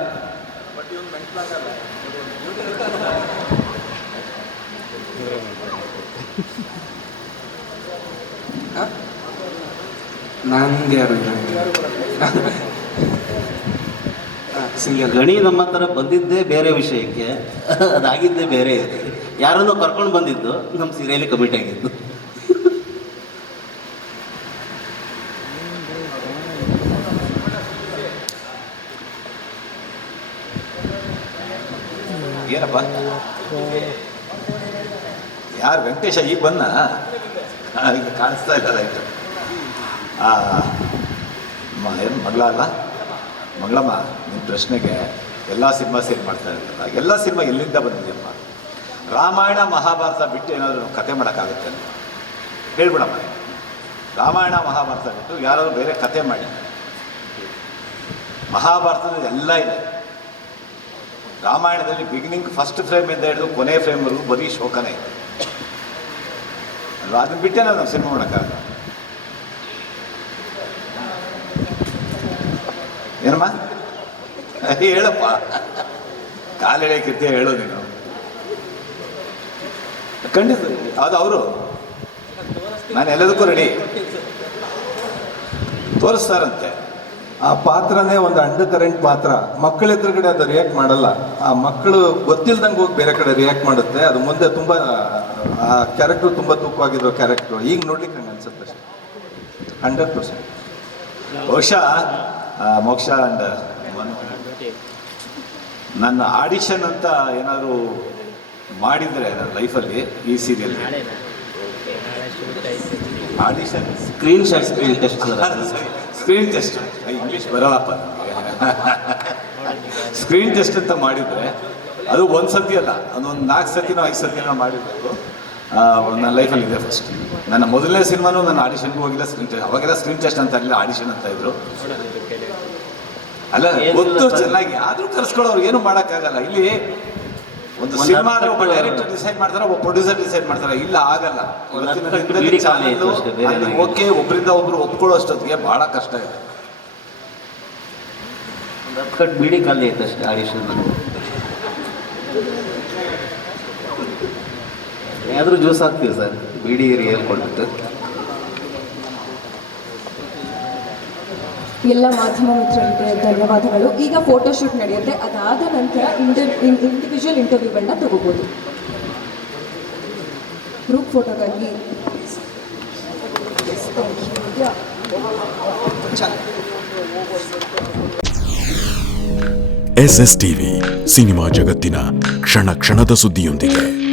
ಯಾರು ಈಗ ಗಣಿ ನಮ್ಮ ಹತ್ರ ಬಂದಿದ್ದೇ ಬೇರೆ ವಿಷಯಕ್ಕೆ ಅದಾಗಿದ್ದೇ ಬೇರೆ ಯಾರನ್ನೋ ಕರ್ಕೊಂಡು ಬಂದಿದ್ದು ನಮ್ಮ ಸೀರಿಯಲ್ ಕಮಿಟ್ ಆಗಿದ್ದು. ಏನಪ್ಪ? ಯಾರು ವೆಂಕಟೇಶ? ಈಗ ಬಂದ? ಕಾಣಿಸ್ತಾ ಇಲ್ಲ ಆಯಿತು ಏನು, ಮಗಳ ಅಲ್ಲ ಮಂಗಳಮ್ಮ ನಿಮ್ಮ ಪ್ರಶ್ನೆಗೆ ಎಲ್ಲ ಸಿನಿಮಾ ಸೇರಿ ಮಾಡ್ತಾ ಇರಲಿಲ್ಲ ಎಲ್ಲ ಸಿನಿಮಾ ಎಲ್ಲಿಂದ ಬಂದಿದೆಯಮ್ಮ ರಾಮಾಯಣ, ಮಹಾಭಾರತ ಬಿಟ್ಟು ಏನಾದರೂ ಕತೆ ಮಾಡೋಕ್ಕಾಗುತ್ತೆ ಹೇಳ್ಬಿಡಮ್ಮ. ರಾಮಾಯಣ, ಮಹಾಭಾರತ ಬಿಟ್ಟು ಯಾರಾದರೂ ಬೇರೆ ಕತೆ ಮಾಡಿ. ಮಹಾಭಾರತದ ಎಲ್ಲ ಇದೆ. ರಾಮಾಯಣದಲ್ಲಿ ಬಿಗಿನಿಂಗ್ ಫಸ್ಟ್ ಫ್ರೇಮ್ ಇಂದ ಹಿಡಿದು ಕೊನೆ ಫ್ರೇಮ್ವರೆಗೂ ಬರೀ ಶೋಕನೇ ಇದೆ. ಅಲ್ವಾ? ಅದನ್ನ ಬಿಟ್ಟೆ ನಾನು ಸಿನಿಮಾ ಮಾಡೋಕ್ಕಾಗಲ್ಲ ಏನಮ್ಮ? [laughs] ಹೇಳಪ್ಪ. ಕಾಲು ಎಳೆಯಕ್ಕಿರ್ತೀಯ ಹೇಳು ನೀನು. ಖಂಡಿತ. ಅದು ಅವರು? ನಾನು ಎಲ್ಲದಕ್ಕೂ ರೆಡಿ ತೋರಿಸ್ತಾರಂತೆ. ಆ ಪಾತ್ರನೇ ಒಂದು ಅಂಡರ್ ಕರೆಂಟ್ ಪಾತ್ರ. ಮಕ್ಕಳ ಎದುರುಗಡೆ ಅದು ರಿಯಾಕ್ಟ್ ಮಾಡಲ್ಲ. ಆ ಮಕ್ಕಳು ಗೊತ್ತಿಲ್ದಂಗೆ ಹೋಗಿ ಬೇರೆ ಕಡೆ ರಿಯಾಕ್ಟ್ ಮಾಡುತ್ತೆ. ಅದು ಮುಂದೆ ತುಂಬ ಆ ಕ್ಯಾರೆಕ್ಟ್ರು ತುಂಬ ತೂಕವಾಗಿರೋ ಕ್ಯಾರೆಕ್ಟ್ರು ಈಗ ನೋಡ್ಲಿಕ್ಕೆ ನಂಗೆ ಅನ್ಸುತ್ತೆ ಅಷ್ಟೇ. ಹಂಡ್ರೆಡ್ ಪರ್ಸೆಂಟ್ ಬಹುಶಃ ಮೋಕ್ಷ ಅಂಡ್ ನನ್ನ ಆಡಿಷನ್ ಅಂತ ಏನಾದರೂ ಮಾಡಿದರೆ ನನ್ನ ಲೈಫಲ್ಲಿ ಈ serial audition screen shot screen test screen test English ಬರಲ್ಲಪ್ಪ screen test [laughs] ಅಂತ ಮಾಡಿದರೆ ಅದು ಒಂದು ಸತಿ ಅಲ್ಲ ಅದೊಂದು ನಾಲ್ಕು ಸತಿನೋ ಐದು ಸತಿನೋ ಮಾಡಿದ್ರು ಆ, ನನ್ನ ಲೈಫಲ್ಲಿ ಇದೆ ಫಸ್ಟ್ ನನ್ನ ಮೊದಲನೇ ಸಿನಿಮಾನು ನನ್ನ ಆಡಿಷನ್ಗೂ ಹೋಗಿಲ್ಲ ಸ್ಕ್ರೀನ್ ಟೆಸ್ಟ್ ಅವಾಗೆಲ್ಲ ಸ್ಕ್ರೀನ್ ಟೆಸ್ಟ್ ಅಂತ ಇರಲಿಲ್ಲ ಆಡಿಷನ್ ಅಂತ ಇದ್ರು. ಅಲ್ಲ ಗೊತ್ತು ಚೆನ್ನಾಗಿ. ಆದರೂ ಕರ್ಸ್ಕೊಳ್ಳೋರು ಏನು ಮಾಡೋಕ್ಕಾಗಲ್ಲ. ಇಲ್ಲಿ ಒಂದು ಸಿನಿಮಾ ಹತ್ತು ಒಬ್ಬ ಡೈರೆಕ್ಟರ್ ಡಿಸೈಡ್ ಮಾಡ್ತಾರೆ ಒಬ್ಬ ಪ್ರೊಡ್ಯೂಸರ್ ಡಿಸೈಡ್ ಮಾಡ್ತಾರೆ? ಇಲ್ಲ ಆಗಲ್ಲ. ಇವತ್ತಿನ ದಿನದಲ್ಲಿ ಚಾನಲ್ಲು ಅಲ್ಲಿ ಓಕೆ ಒಬ್ಬರಿಂದ ಒಬ್ರು ಒಪ್ಕೊಳ್ಳೋ ಅಷ್ಟೊತ್ತಿಗೆ ಬಹಳ ಕಷ್ಟ ಇದೆ. ಕಟ್ ಬಿಡಿ ಖಾಲಿ ಐತೆ ಅಷ್ಟೇ ಆಡಿಷನ್ ಏನಾದರೂ ಜ್ಯೂಸ್ ಹಾಕ್ತೀವಿ ಸರ್? ಬಿಡಿ ರಿಯಲ್ ಕೊಟ್ಬಿಟ್ಟು ಎಲ್ಲ ಮಾಧ್ಯಮ ಮಿತ್ರರಿಗೆ ಧನ್ಯವಾದಗಳು. ಈಗ ಫೋಟೋಶೂಟ್ ನಡೆಯುತ್ತೆ. ಅದಾದ ನಂತರ ಇಂಟರ್ ಇಂಡಿವಿಜುವಲ್ ಇಂಟರ್ವ್ಯೂಗಳನ್ನ ತಗೋಬೋದು. ಗ್ರೂಪ್ ಫೋಟೋಗಾಗಿ ಎಸ್ ಎಸ್ ಟಿವಿ ಸಿನಿಮಾ ಜಗತ್ತಿನ ಕ್ಷಣ ಕ್ಷಣದ ಸುದ್ದಿಯೊಂದಿಗೆ.